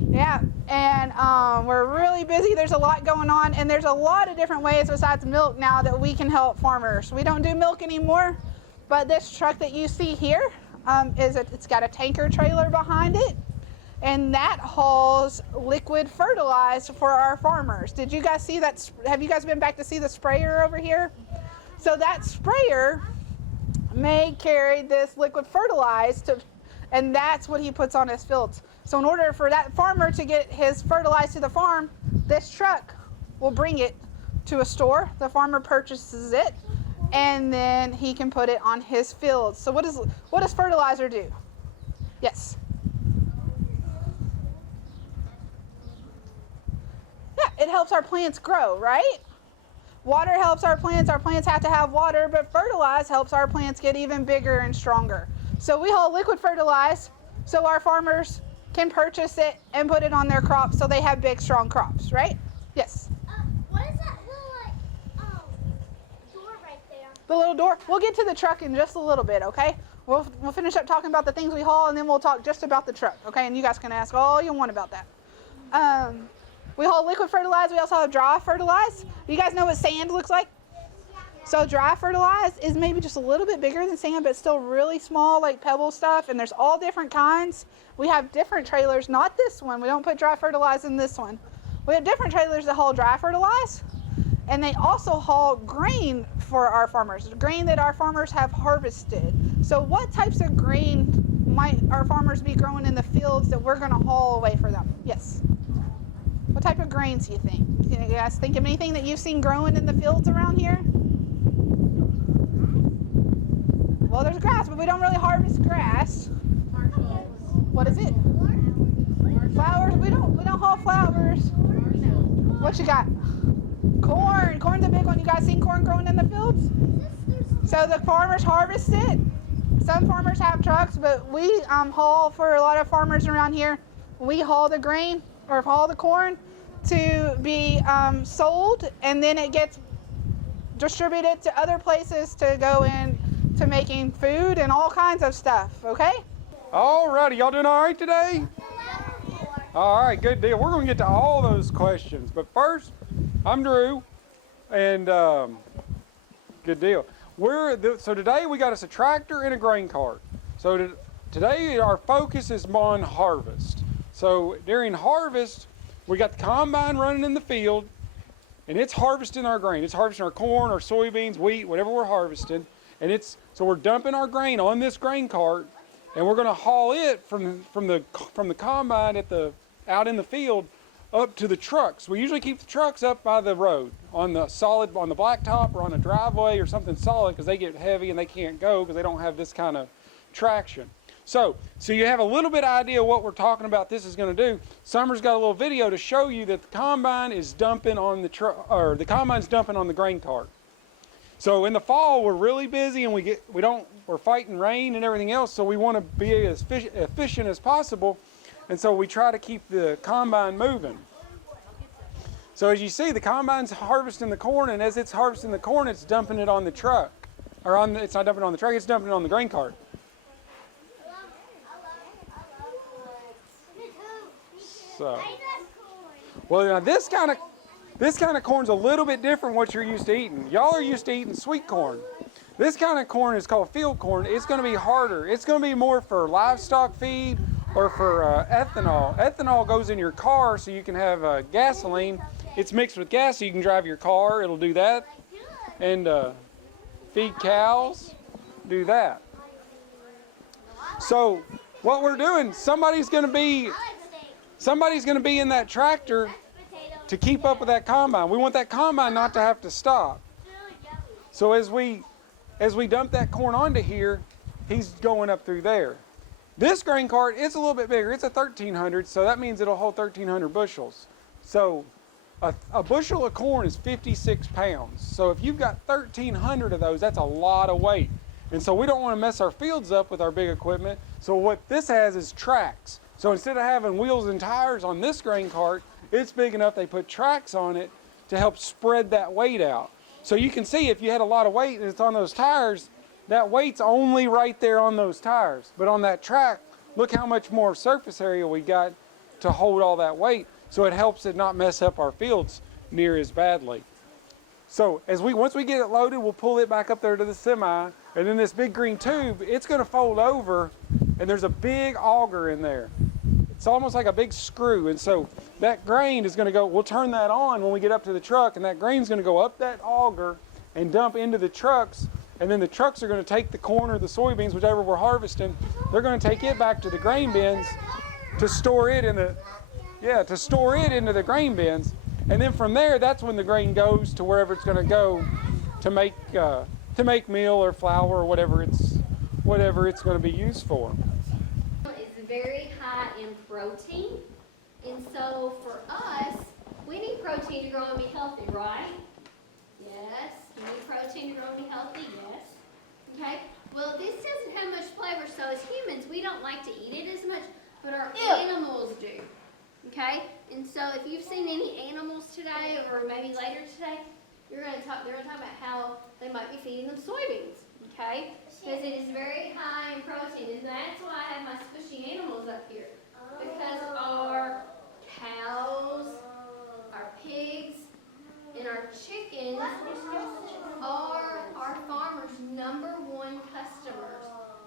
Yeah, and we're really busy. There's a lot going on, and there's a lot of different ways besides milk now that we can help farmers. We don't do milk anymore, But this truck that you see here, it's got a tanker trailer behind it, and that hauls liquid fertilizer for our farmers. Did you guys see that? Have you guys been back to see the sprayer over here? So that sprayer may carry this liquid fertilizer, and that's what he puts on his fields. So in order for that farmer to get his fertilizer to the farm, this truck will bring it to a store. The farmer purchases it, and then he can put it on his fields. So what does fertilizer do? Yes. Yeah, it helps our plants grow, right? Water helps our plants. Our plants have to have water, but fertilizer helps our plants get even bigger and stronger. So we haul liquid fertilizer so our farmers can purchase it and put it on their crops so they have big, strong crops, right? Yes? What is that little, door right there? The little door? We'll get to the truck in just a little bit, okay? We'll finish up talking about the things we haul, and then we'll talk just about the truck, okay? And you guys can ask all you want about that. We haul liquid fertilizer. We also have dry fertilizer. You guys know what sand looks like? So dry fertilizer is maybe just a little bit bigger than sand, but still really small, like pebble stuff. And there's all different kinds. We have different trailers, not this one. We don't put dry fertilizer in this one. We have different trailers that haul dry fertilizer. And they also haul grain for our farmers, grain that our farmers have harvested. So what types of grain might our farmers be growing in the fields that we're going to haul away for them? Yes? What type of grains do you think? You guys think of anything that you've seen growing in the fields around here? Well, there's grass, but we don't really harvest grass. What is it? Flowers. We don't haul flowers. What you got? Corn. Corn's a big one. You guys seen corn growing in the fields? So the farmers harvest it. Some farmers have trucks, but we haul for a lot of farmers around here. We haul the grain or haul the corn to be sold, and then it gets distributed to other places to go in to making food and all kinds of stuff, okay? All righty, y'all doing all right today? All right, good deal. We're gonna get to all those questions, but first, I'm Drew, and good deal. So today we got us a tractor and a grain cart. So today our focus is on harvest. So during harvest, we got the combine running in the field, and it's harvesting our grain. It's harvesting our corn, our soybeans, wheat, whatever we're harvesting. And so we're dumping our grain on this grain cart, and we're going to haul it from the combine out in the field up to the trucks. We usually keep the trucks up by the road on the blacktop or on a driveway or something solid, because they get heavy and they can't go because they don't have this kind of traction. So you have a little bit of idea what we're talking about this is going to do. Summer's got a little video to show you that the combine is dumping on the combine's dumping on the grain cart. So in the fall we're really busy, and we're fighting rain and everything else, so we want to be as efficient as possible, and so we try to keep the combine moving. So as you see, the combine's harvesting the corn, and as it's harvesting the corn, it's dumping it on the truck. It's not dumping it on the truck, it's dumping it on the grain cart. So, well, now this kind of corn's a little bit different what you're used to eating. Y'all are used to eating sweet corn. This kind of corn is called field corn. It's going to be harder. It's going to be more for livestock feed or for ethanol. Ethanol goes in your car so you can have gasoline. It's mixed with gas so you can drive your car. It'll do that. And feed cows, do that. So what we're doing, somebody's going to be in that tractor to keep up with that combine. We want that combine not to have to stop. So as we dump that corn onto here, he's going up through there. This grain cart, it's a little bit bigger. It's a 1,300, so that means it'll hold 1,300 bushels. So a bushel of corn is 56 pounds. So if you've got 1,300 of those, that's a lot of weight. And so we don't want to mess our fields up with our big equipment. So what this has is tracks. So instead of having wheels and tires on this grain cart, it's big enough they put tracks on it to help spread that weight out. So you can see if you had a lot of weight and it's on those tires, that weight's only right there on those tires. But on that track, look how much more surface area we got to hold all that weight. So it helps it not mess up our fields near as badly. So once we get it loaded, we'll pull it back up there to the semi, and then this big green tube, it's going to fold over, and there's a big auger in there. It's almost like a big screw, and so that grain is going to go, we'll turn that on when we get up to the truck, and that grain's going to go up that auger and dump into the trucks, and then the trucks are going to take the corn or the soybeans, whichever we're harvesting, they're going to take it back to the grain bins to store it into the grain bins. And then from there, that's when the grain goes to wherever it's going to go to make meal or flour or whatever it's going to be used for. It's very high in protein, and so for us, we need protein to grow and be healthy, right? Yes. We need protein to grow and be healthy. Yes. Okay. Well, this doesn't have much flavor, so as humans, we don't like to eat it as much, but our animals do. Okay, and so if you've seen any animals today, or maybe later today, they're going to talk about how they might be feeding them soybeans. Okay, because it is very high in protein, and that's why I have my squishy animals up here, because our cows, our pigs, and our chickens are our farmers' #1 customers,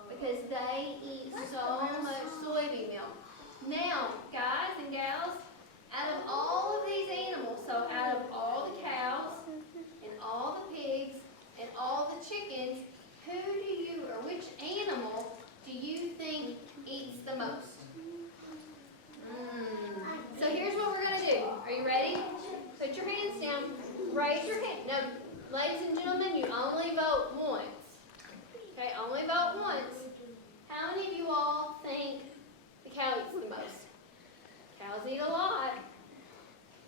because they eat so much soybean meal. Now, guys and gals, out of all of these animals, so out of all the cows and all the pigs and all the chickens, which animal do you think eats the most? So here's what we're going to do. Are you ready? Put your hands down. Raise your hand. Now, ladies and gentlemen, you only vote once. Okay, only vote once. How many of you all think the cow eats the most? Cows eat a lot,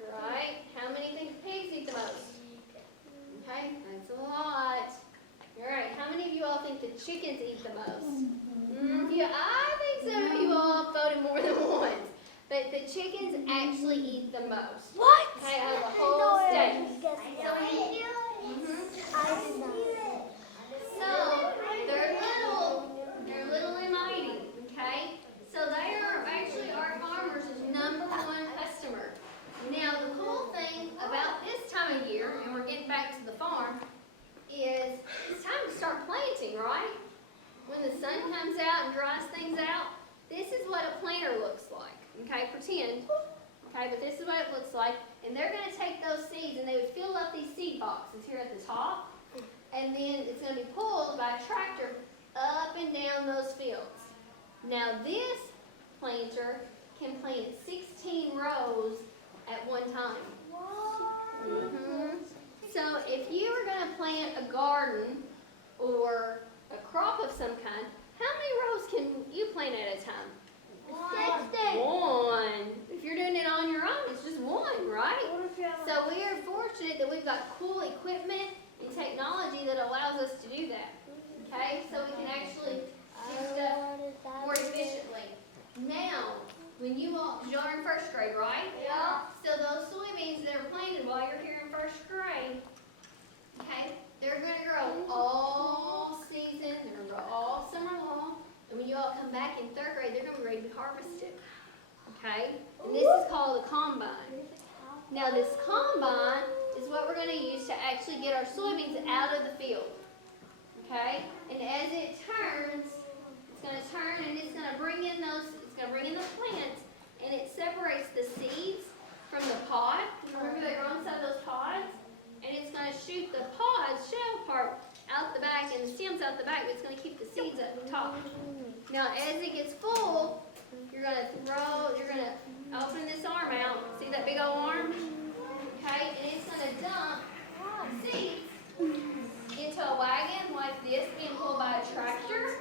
right? How many think the pigs eat the most? Okay, that's a lot. All right, how many of you all think the chickens eat the most? Yeah, I think some of you all voted more than once. But the chickens actually eat the most. What? Okay, out of the whole state. So they're little and mighty, okay? So they are actually our farmers' #1 customer. Now the cool thing about this time of year, and we're getting back to the farm, is it's time to start planting, right? When the sun comes out and dries things out, this is what a planter looks like. Okay, pretend. Okay, but this is what it looks like. And they're going to take those seeds and they would fill up these seed boxes here at the top. And then it's going to be pulled by a tractor up and down those fields. Now this planter can plant 16 rows at one time. So if you were going to plant a garden or a crop of some kind, how many rows can you plant at a time? 1. If you're doing it on your own, it's just 1, right? So we are fortunate that we've got cool equipment and technology that allows us to do that. Okay, so we can actually do stuff more efficiently. Now, when you all are in 1st grade, right? Yeah. So those soybeans that are planted while you're here in 1st grade, okay, they're going to grow all season, they're going to grow all summer long, and when you all come back in 3rd grade, they're going to be ready to be harvested. Okay? And this is called a combine. Now this combine is what we're going to use to actually get our soybeans out of the field. Okay? And as it turns, it's going to turn and it's going to bring in the plants, and it separates the seeds from the pod. Remember they grow inside those pods? And it's going to shoot the pod shell part out the back and the stems out the back, but it's going to keep the seeds at the top. Now as it gets full, you're going to open this arm out. See that big old arm? Okay, and it's going to dump seeds into a wagon like this being pulled by a tractor,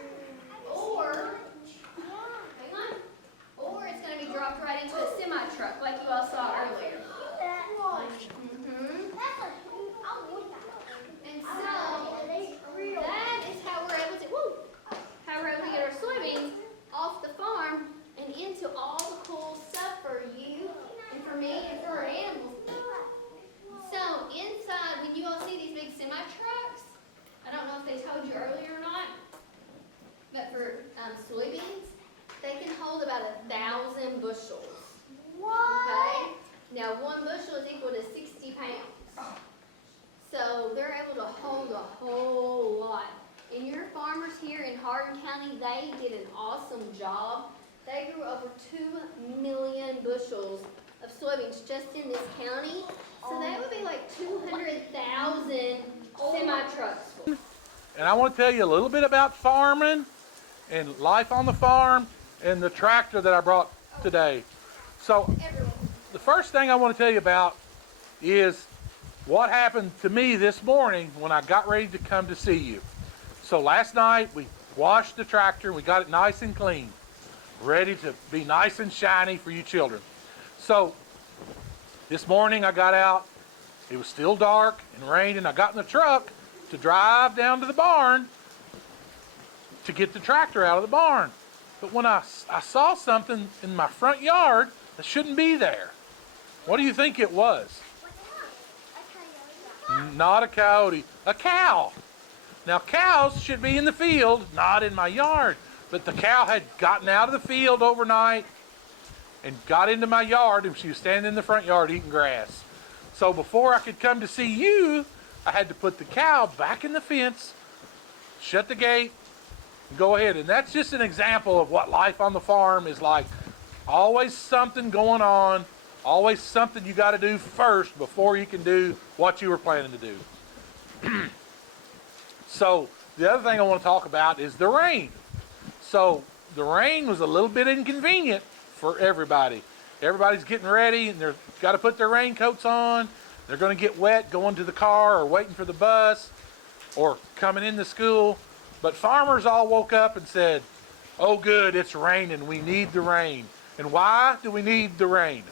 or it's going to be dropped right into a semi-truck like you all saw earlier. And so that is how we're able to get our soybeans off the farm and into all the cool stuff for you and for me and for our animals. So inside, when you all see these big semi-trucks, I don't know if they told you earlier or not, but for soybeans, they can hold about 1,000 bushels. Okay? Now 1 bushel is equal to 60 pounds. So they're able to hold a whole lot. And your farmers here in Hardin County, they did an awesome job. They grew over 2 million bushels of soybeans just in this county. So that would be like 200,000 semi-trucks. And I want to tell you a little bit about farming and life on the farm and the tractor that I brought today. So the first thing I want to tell you about is what happened to me this morning when I got ready to come to see you. So last night we washed the tractor, we got it nice and clean, ready to be nice and shiny for you children. So this morning I got out, it was still dark and rained, and I got in the truck to drive down to the barn to get the tractor out of the barn. But when I saw something in my front yard that shouldn't be there. What do you think it was? Not a coyote, a cow. Now cows should be in the field, not in my yard. But the cow had gotten out of the field overnight and got into my yard, and she was standing in the front yard eating grass. So before I could come to see you, I had to put the cow back in the fence, shut the gate, and go ahead. And that's just an example of what life on the farm is like. Always something going on, always something you got to do first before you can do what you were planning to do. So the other thing I want to talk about is the rain. So the rain was a little bit inconvenient for everybody. Everybody's getting ready and they've got to put their raincoats on. They're going to get wet going to the car or waiting for the bus or coming into school. But farmers all woke up and said, oh good, it's raining, we need the rain. And why do we need the rain?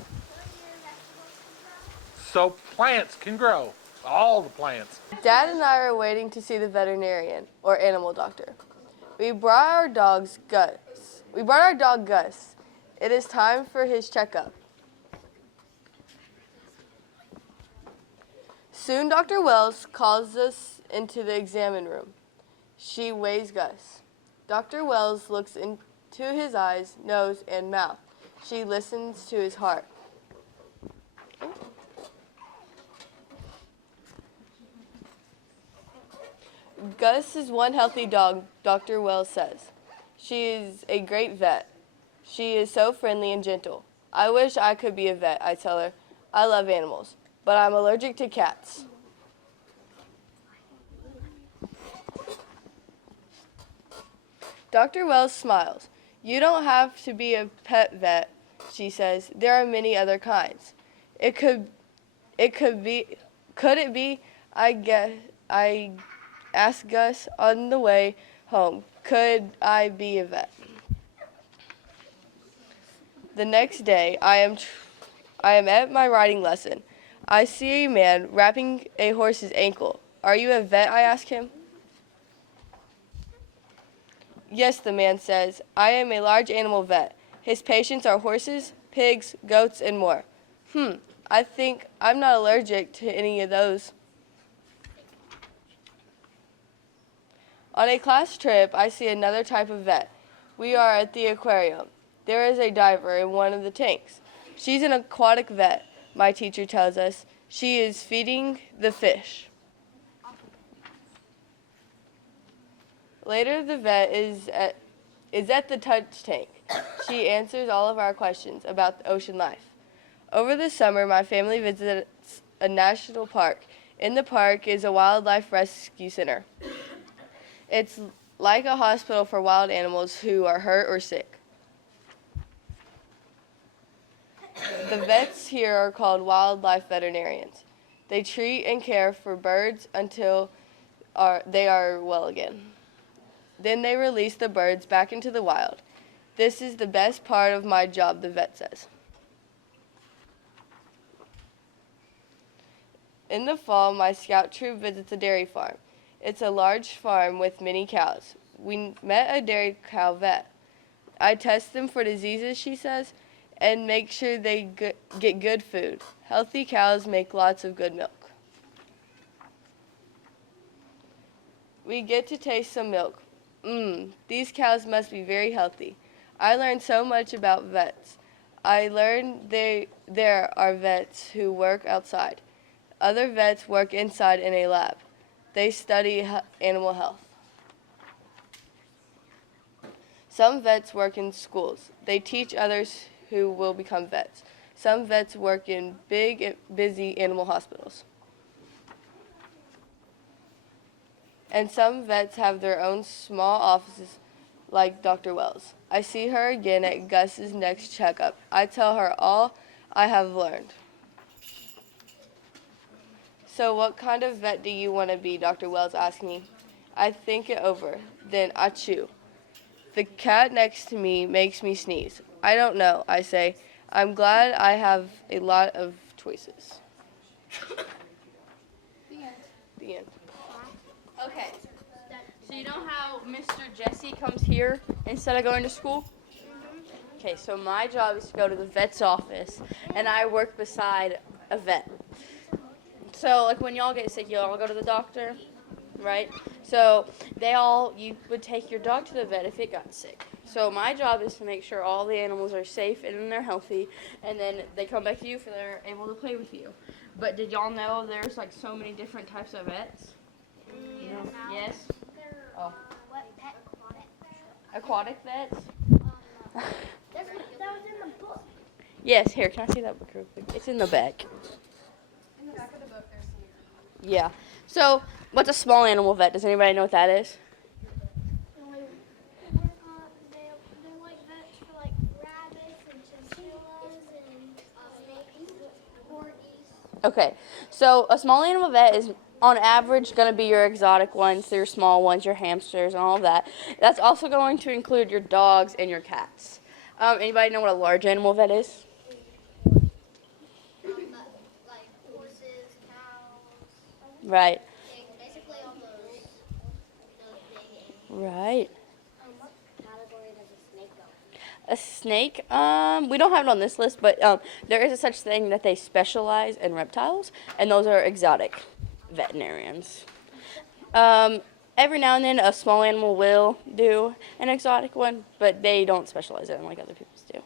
So plants can grow, all the plants. Dad and I are waiting to see the veterinarian or animal doctor. We brought our dog Gus. It is time for his checkup. Soon Dr. Wells calls us into the examine room. She weighs Gus. Dr. Wells looks into his eyes, nose, and mouth. She listens to his heart. Gus is one healthy dog, Dr. Wells says. She is a great vet. She is so friendly and gentle. I wish I could be a vet, I tell her. I love animals, but I'm allergic to cats. Dr. Wells smiles. You don't have to be a pet vet, she says. There are many other kinds. Could it be? I asked Gus on the way home. Could I be a vet? The next day, I am at my riding lesson. I see a man wrapping a horse's ankle. Are you a vet? I ask him. Yes, the man says. I am a large animal vet. His patients are horses, pigs, goats, and more. I think I'm not allergic to any of those. On a class trip, I see another type of vet. We are at the aquarium. There is a diver in one of the tanks. She's an aquatic vet, my teacher tells us. She is feeding the fish. Later, the vet is at the touch tank. She answers all of our questions about the ocean life. Over the summer, my family visits a national park. In the park is a wildlife rescue center. It's like a hospital for wild animals who are hurt or sick. The vets here are called wildlife veterinarians. They treat and care for birds until they are well again. Then they release the birds back into the wild. This is the best part of my job, the vet says. In the fall, my scout troop visits a dairy farm. It's a large farm with many cows. We met a dairy cow vet. I test them for diseases, she says, and make sure they get good food. Healthy cows make lots of good milk. We get to taste some milk. These cows must be very healthy. I learned so much about vets. I learned there are vets who work outside. Other vets work inside in a lab. They study animal health. Some vets work in schools. They teach others who will become vets. Some vets work in big, busy animal hospitals. And some vets have their own small offices like Dr. Wells. I see her again at Gus's next checkup. I tell her all I have learned. So what kind of vet do you want to be? Dr. Wells asked me. I think it over. Then I chew. The cat next to me makes me sneeze. I don't know, I say. I'm glad I have a lot of choices. The end. The end. Okay. So you know how Mr. Jesse comes here instead of going to school? Okay, so my job is to go to the vet's office, and I work beside a vet. So, like, when y'all get sick, you all go to the doctor, right? So, you would take your dog to the vet if it got sick. So, my job is to make sure all the animals are safe and they're healthy, and then they come back to you for they're able to play with you. But did y'all know there's, like, so many different types of vets? You know? Yes? Oh. Aquatic vets? That was in the book. Yes, here, can I see that book real quick? It's in the back. In the back of the book, there's some. Yeah. So, what's a small animal vet? Does anybody know what that is? They're like vets for like rabbits and chinchillas and snakes, corgis. Okay. So, a small animal vet is on average going to be your exotic ones, your small ones, your hamsters, and all of that. That's also going to include your dogs and your cats. Anybody know what a large animal vet is? Like horses, cows. Right. Basically all those big animals. Right. What category does a snake go in? A snake, we don't have it on this list, but there is a such thing that they specialize in reptiles, and those are exotic veterinarians. Every now and then, a small animal will do an exotic one, but they don't specialize in it like other people's do.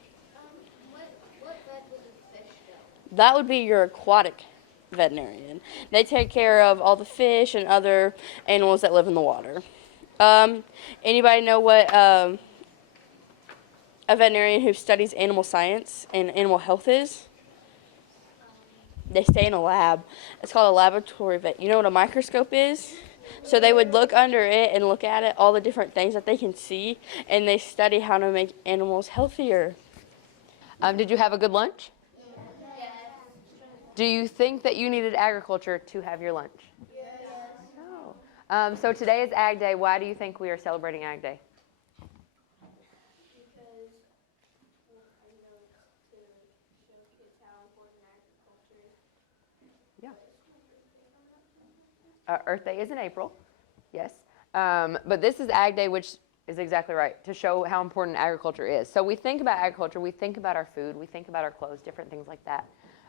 What vet would the fish go? That would be your aquatic veterinarian. They take care of all the fish and other animals that live in the water. Anybody know what a veterinarian who studies animal science and animal health is? They stay in a lab. It's called a laboratory vet. You know what a microscope is? So they would look under it and look at it, all the different things that they can see, and they study how to make animals healthier. Did you have a good lunch? Yes. Do you think that you needed agriculture to have your lunch? Yes. No. So today is Ag Day. Why do you think we are celebrating Ag Day? Earth Day is in April, yes. But this is Ag Day, which is exactly right, to show how important agriculture is. So we think about agriculture, we think about our food, we think about our clothes, different things like that.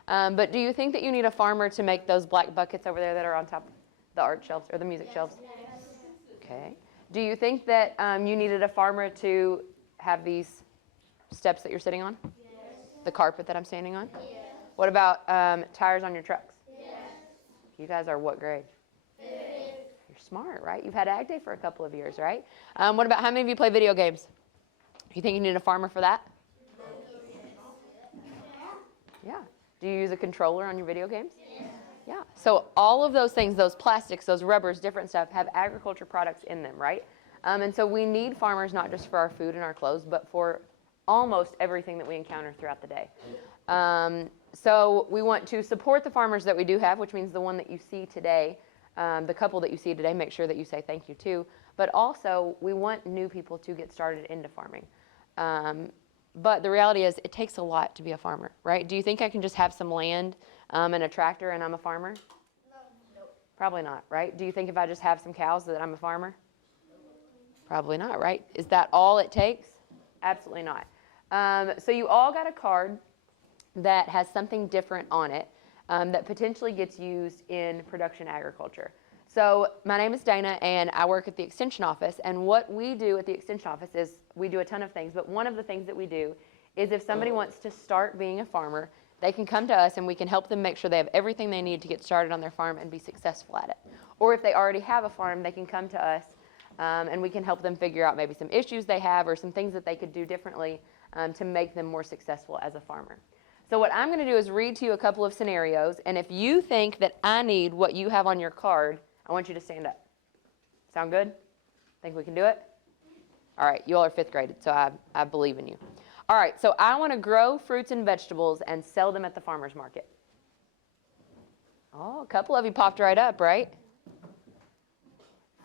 But do you think that you need a farmer to make those black buckets over there that are on top of the art shelves or the music shelves? Yes. Okay. Do you think that you needed a farmer to have these steps that you're sitting on? Yes. The carpet that I'm standing on? Yes. What about tires on your trucks? Yes. You guys are what grade? Fifth. You're smart, right? You've had Ag Day for a couple of years, right? What about how many of you play video games? You think you need a farmer for that? Yeah. Do you use a controller on your video games? Yes. Yeah. So all of those things, those plastics, those rubbers, different stuff, have agriculture products in them, right? And so we need farmers not just for our food and our clothes, but for almost everything that we encounter throughout the day. So we want to support the farmers that we do have, which means the one that you see today, the couple that you see today, make sure that you say thank you to. But also, we want new people to get started into farming. But the reality is, it takes a lot to be a farmer, right? Do you think I can just have some land and a tractor and I'm a farmer? No. Probably not, right? Do you think if I just have some cows that I'm a farmer? Probably not, right? Is that all it takes? Absolutely not. So you all got a card that has something different on it that potentially gets used in production agriculture. So my name is Dana, and I work at the Extension Office, and what we do at the Extension Office is we do a ton of things, but one of the things that we do is if somebody wants to start being a farmer, they can come to us and we can help them make sure they have everything they need to get started on their farm and be successful at it. Or if they already have a farm, they can come to us and we can help them figure out maybe some issues they have or some things that they could do differently to make them more successful as a farmer. So what I'm going to do is read to you a couple of scenarios, and if you think that I need what you have on your card, I want you to stand up. Sound good? Think we can do it? All right, you all are 5th graded, so I believe in you. All right, so I want to grow fruits and vegetables and sell them at the farmer's market. Oh, a couple of you popped right up, right?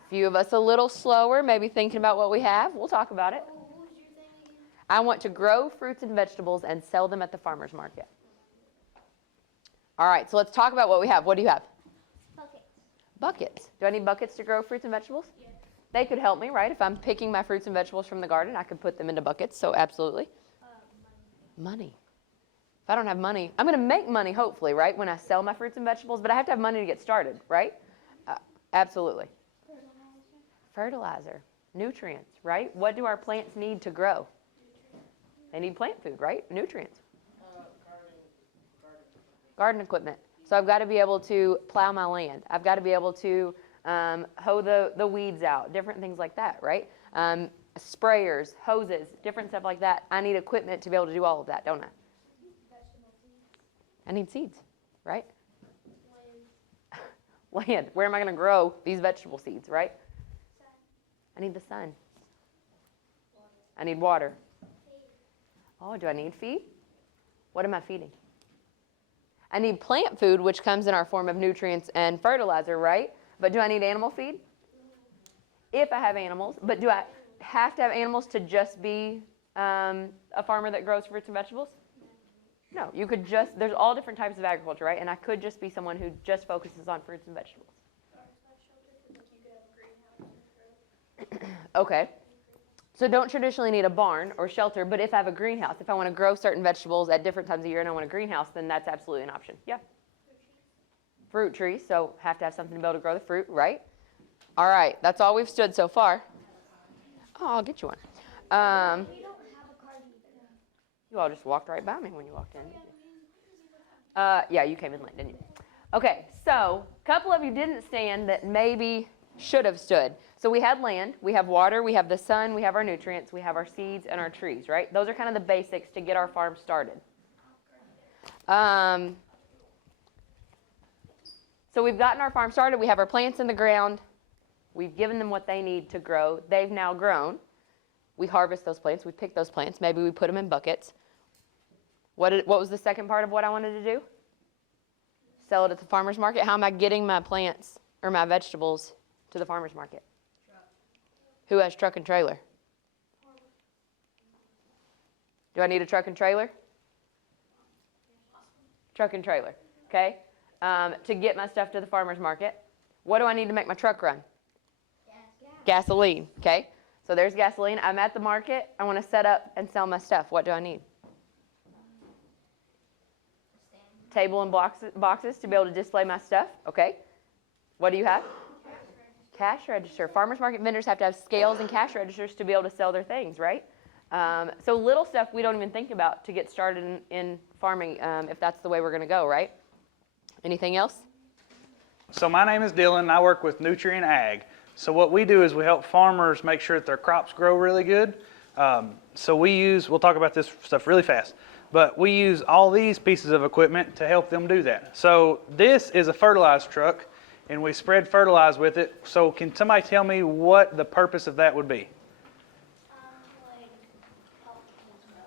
A few of us a little slower, maybe thinking about what we have. We'll talk about it. I want to grow fruits and vegetables and sell them at the farmer's market. All right, so let's talk about what we have. What do you have? Buckets. Buckets. Do I need buckets to grow fruits and vegetables? Yeah. They could help me, right? If I'm picking my fruits and vegetables from the garden, I could put them into buckets, so absolutely. Money. If I don't have money, I'm going to make money, hopefully, right, when I sell my fruits and vegetables, but I have to have money to get started, right? Absolutely. Fertilizer. Nutrients, right? What do our plants need to grow? They need plant food, right? Nutrients. Garden equipment. So I've got to be able to plow my land. I've got to be able to hoe the weeds out, different things like that, right? Sprayers, hoses, different stuff like that. I need equipment to be able to do all of that, don't I? I need seeds, right? Land. Where am I going to grow these vegetable seeds, right? I need the sun. I need water. Oh, do I need feed? What am I feeding? I need plant food, which comes in our form of nutrients and fertilizer, right? But do I need animal feed? If I have animals. But do I have to have animals to just be a farmer that grows fruits and vegetables? No, you could just, there's all different types of agriculture, right? And I could just be someone who just focuses on fruits and vegetables. Okay. So don't traditionally need a barn or shelter, but if I have a greenhouse, if I want to grow certain vegetables at different times of year and I want a greenhouse, then that's absolutely an option. Yeah. Fruit trees, so have to have something to be able to grow the fruit, right? All right, that's all we've stood so far. Oh, I'll get you one. You all just walked right by me when you walked in. Yeah, you came in late, didn't you? Okay, so a couple of you didn't stand that maybe should have stood. So we had land, we have water, we have the sun, we have our nutrients, we have our seeds and our trees, right? Those are kind of the basics to get our farm started. So we've gotten our farm started, we have our plants in the ground, we've given them what they need to grow, they've now grown. We harvest those plants, we pick those plants, maybe we put them in buckets. What was the second part of what I wanted to do? Sell it at the farmer's market. How am I getting my plants or my vegetables to the farmer's market? Who has truck and trailer? Do I need a truck and trailer? Truck and trailer, okay? To get my stuff to the farmer's market. What do I need to make my truck run? Gasoline, okay? So there's gasoline. I'm at the market. I want to set up and sell my stuff. What do I need? Table and boxes to be able to display my stuff, okay? What do you have? Cash register. Farmers market vendors have to have scales and cash registers to be able to sell their things, right? So little stuff we don't even think about to get started in farming if that's the way we're going to go, right? Anything else? So my name is Dylan and I work with Nutrient Ag. So what we do is we help farmers make sure that their crops grow really good. So we'll talk about this stuff really fast, but we use all these pieces of equipment to help them do that. So this is a fertilizer truck and we spread fertilizer with it. So can somebody tell me what the purpose of that would be?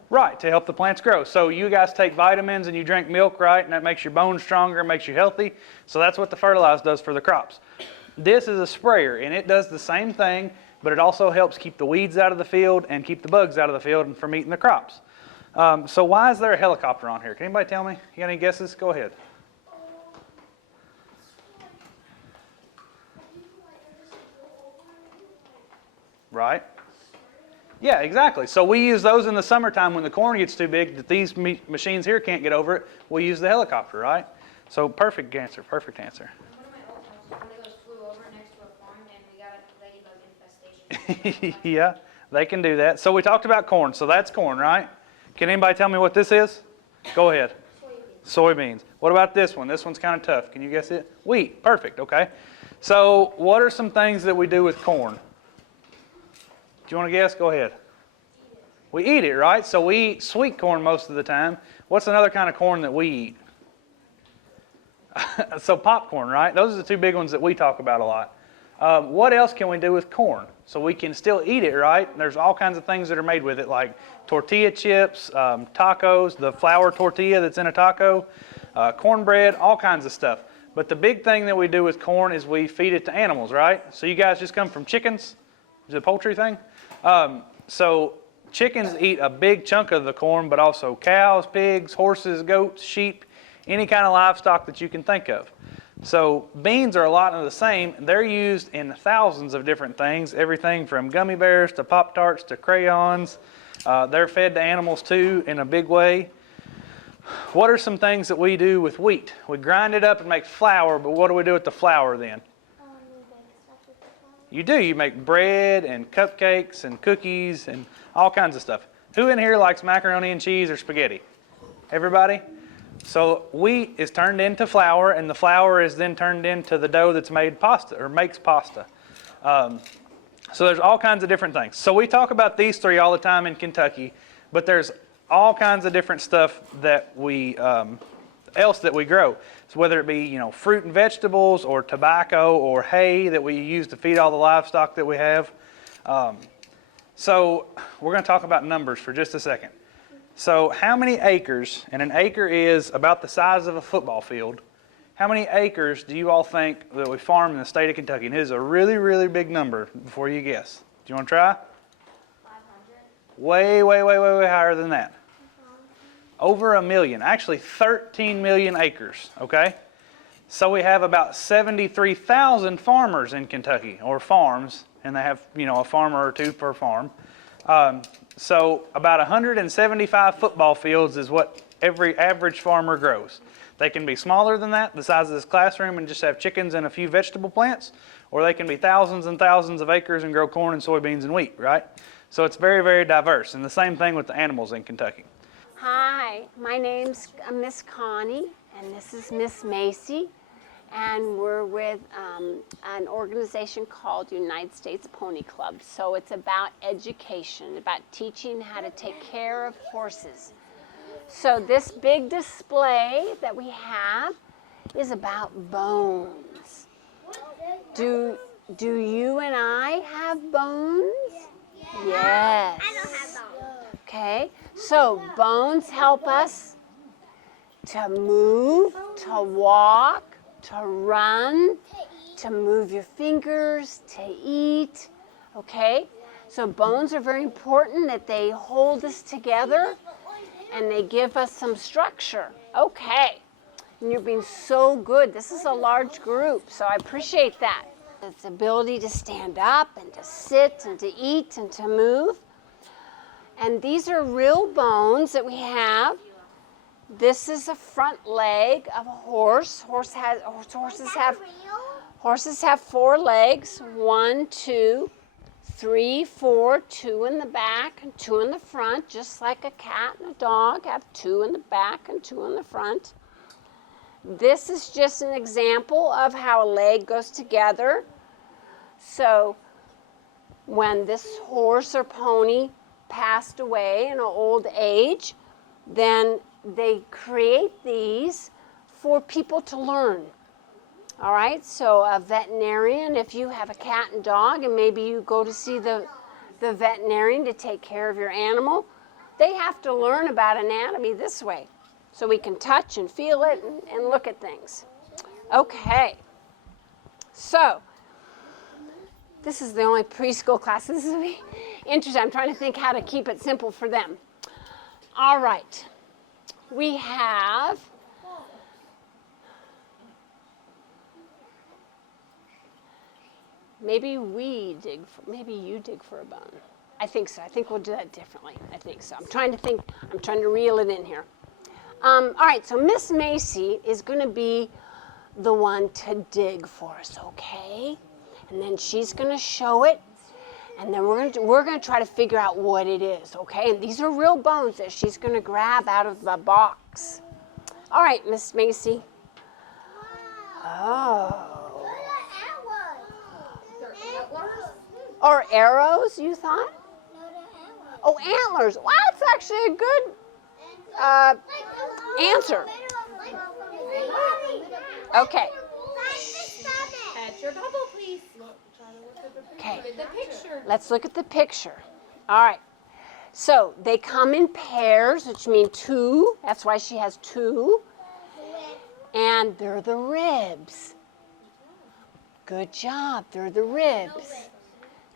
Right, to help the plants grow. So you guys take vitamins and you drink milk, right? And that makes your bones stronger, makes you healthy. So that's what the fertilizer does for the crops. This is a sprayer and it does the same thing, but it also helps keep the weeds out of the field and keep the bugs out of the field and from eating the crops. So why is there a helicopter on here? Can anybody tell me? You got any guesses? Go ahead. Right? Yeah, exactly. So we use those in the summertime when the corn gets too big that these machines here can't get over it. We use the helicopter, right? So perfect answer, perfect ansor. Yeah, they can do that. So we talked about corn. So that's corn, right? Can anybody tell me what this is? Go ahead. Soybeans. What about this one? This one's kind of tough. Can you guess it? Wheat. Perfect. Okay. So what are some things that we do with corn? Do you want to guess? Go ahead. We eat it, right? So we eat sweet corn most of the time. What's another kind of corn that we eat? So popcorn, right? Those are the two big ones that we talk about a lot. What else can we do with corn? So we can still eat it, right? There's all kinds of things that are made with it, like tortilla chips, tacos, the flour tortilla that's in a taco, cornbread, all kinds of stuff. But the big thing that we do with corn is we feed it to animals, right? So you guys just come from chickens? Is it a poultry thing? So chickens eat a big chunk of the corn, but also cows, pigs, horses, goats, sheep, any kind of livestock that you can think of. So beans are a lot of the same. They're used in thousands of different things, everything from gummy bears to Pop-Tarts to crayons. They're fed to animals too in a big way. What are some things that we do with wheat? We grind it up and make flour, but what do we do with the flour then? You do. You make bread and cupcakes and cookies and all kinds of stuff. Who in here likes macaroni and cheese or spaghetti? Everybody? So wheat is turned into flour, and the flour is then turned into the dough that's made pasta or makes pasta. So there's all kinds of different things. So we talk about these three all the time in Kentucky, but there's all kinds of different stuff that we else that we grow. So whether it be fruit and vegetables or tobacco or hay that we use to feed all the livestock that we have. So we're going to talk about numbers for just a second. So how many acres, and an acre is about the size of a football field, how many acres do you all think that we farm in the state of Kentucky? And it is a really, really big number before you guess. Do you want to try? 500. Way higher than that. Over 1 million, actually 13 million acres, okay? So we have about 73,000 farmers in Kentucky, or farms, and they have, a farmer or two per farm. So about 175 football fields is what every average farmer grows. They can be smaller than that, the size of this classroom, and just have chickens and a few vegetable plants, or they can be thousands and thousands of acres and grow corn and soybeans and wheat, right? So it's very, very diverse, and the same thing with the animals in Kentucky. Hi, my name's Miss Connie, and this is Miss Macy, and we're with an organization called United States Pony Club. So it's about education, about teaching how to take care of horses. So this big display that we have is about bones. Do you and I have bones? Yes. I don't have bones. Okay, so bones help us to move, to walk, to run, to move your fingers, to eat, okay? So bones are very important, that they hold us together and they give us some structure. Okay, and you're being so good. This is a large group, so I appreciate that. It's the ability to stand up and to sit and to eat and to move. And these are real bones that we have. This is a front leg of a horse. Horses have 4 legs. 1, 2, 3, 4, 2 in the back and 2 in the front, just like a cat and a dog have 2 in the back and 2 in the front. This is just an example of how a leg goes together. So when this horse or pony passed away in an old age, then they create these for people to learn. All right, so a veterinarian, if you have a cat and dog and maybe you go to see the veterinarian to take care of your animal, they have to learn about anatomy this way, so we can touch and feel it and look at things. Okay, so this is the only preschool class. This is interesting. I'm trying to think how to keep it simple for them. All right. We have maybe you dig for a bone. I think so. I think we'll do that differently. I think so. I'm trying to reel it in here. All right, so Miss Macy is going to be the one to dig for us, okay? And then she's going to show it, and then we're going to try to figure out what it is, okay? And these are real bones that she's going to grab out of the box. All right, Miss Macy. Oh. Or arrows, you thought? Oh, antlers. Well, that's actually a good answer. Okay. At your bubble, please. Okay. Look at the picture. Let's look at the picture. All right. So they come in pairs, which means two. That's why she has two. And they're the ribs. Good job. They're the ribs.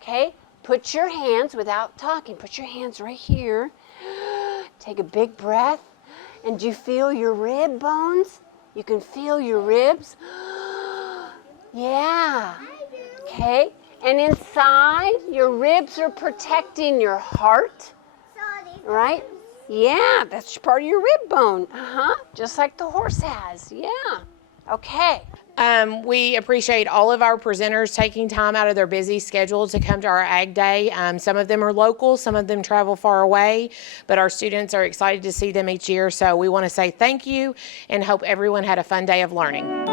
Okay. Put your hands, without talking, put your hands right here. Take a big breath. And do you feel your rib bones? You can feel your ribs. Yeah. Okay. And inside, your ribs are protecting your heart. Right? Yeah, that's part of your rib bone. Just like the horse has. Yeah. Okay. We appreciate all of our presenters taking time out of their busy schedule to come to our Ag Day. Some of them are local, some of them travel far away, but our students are excited to see them each year. So we want to say thank you and hope everyone had a fun day of learning.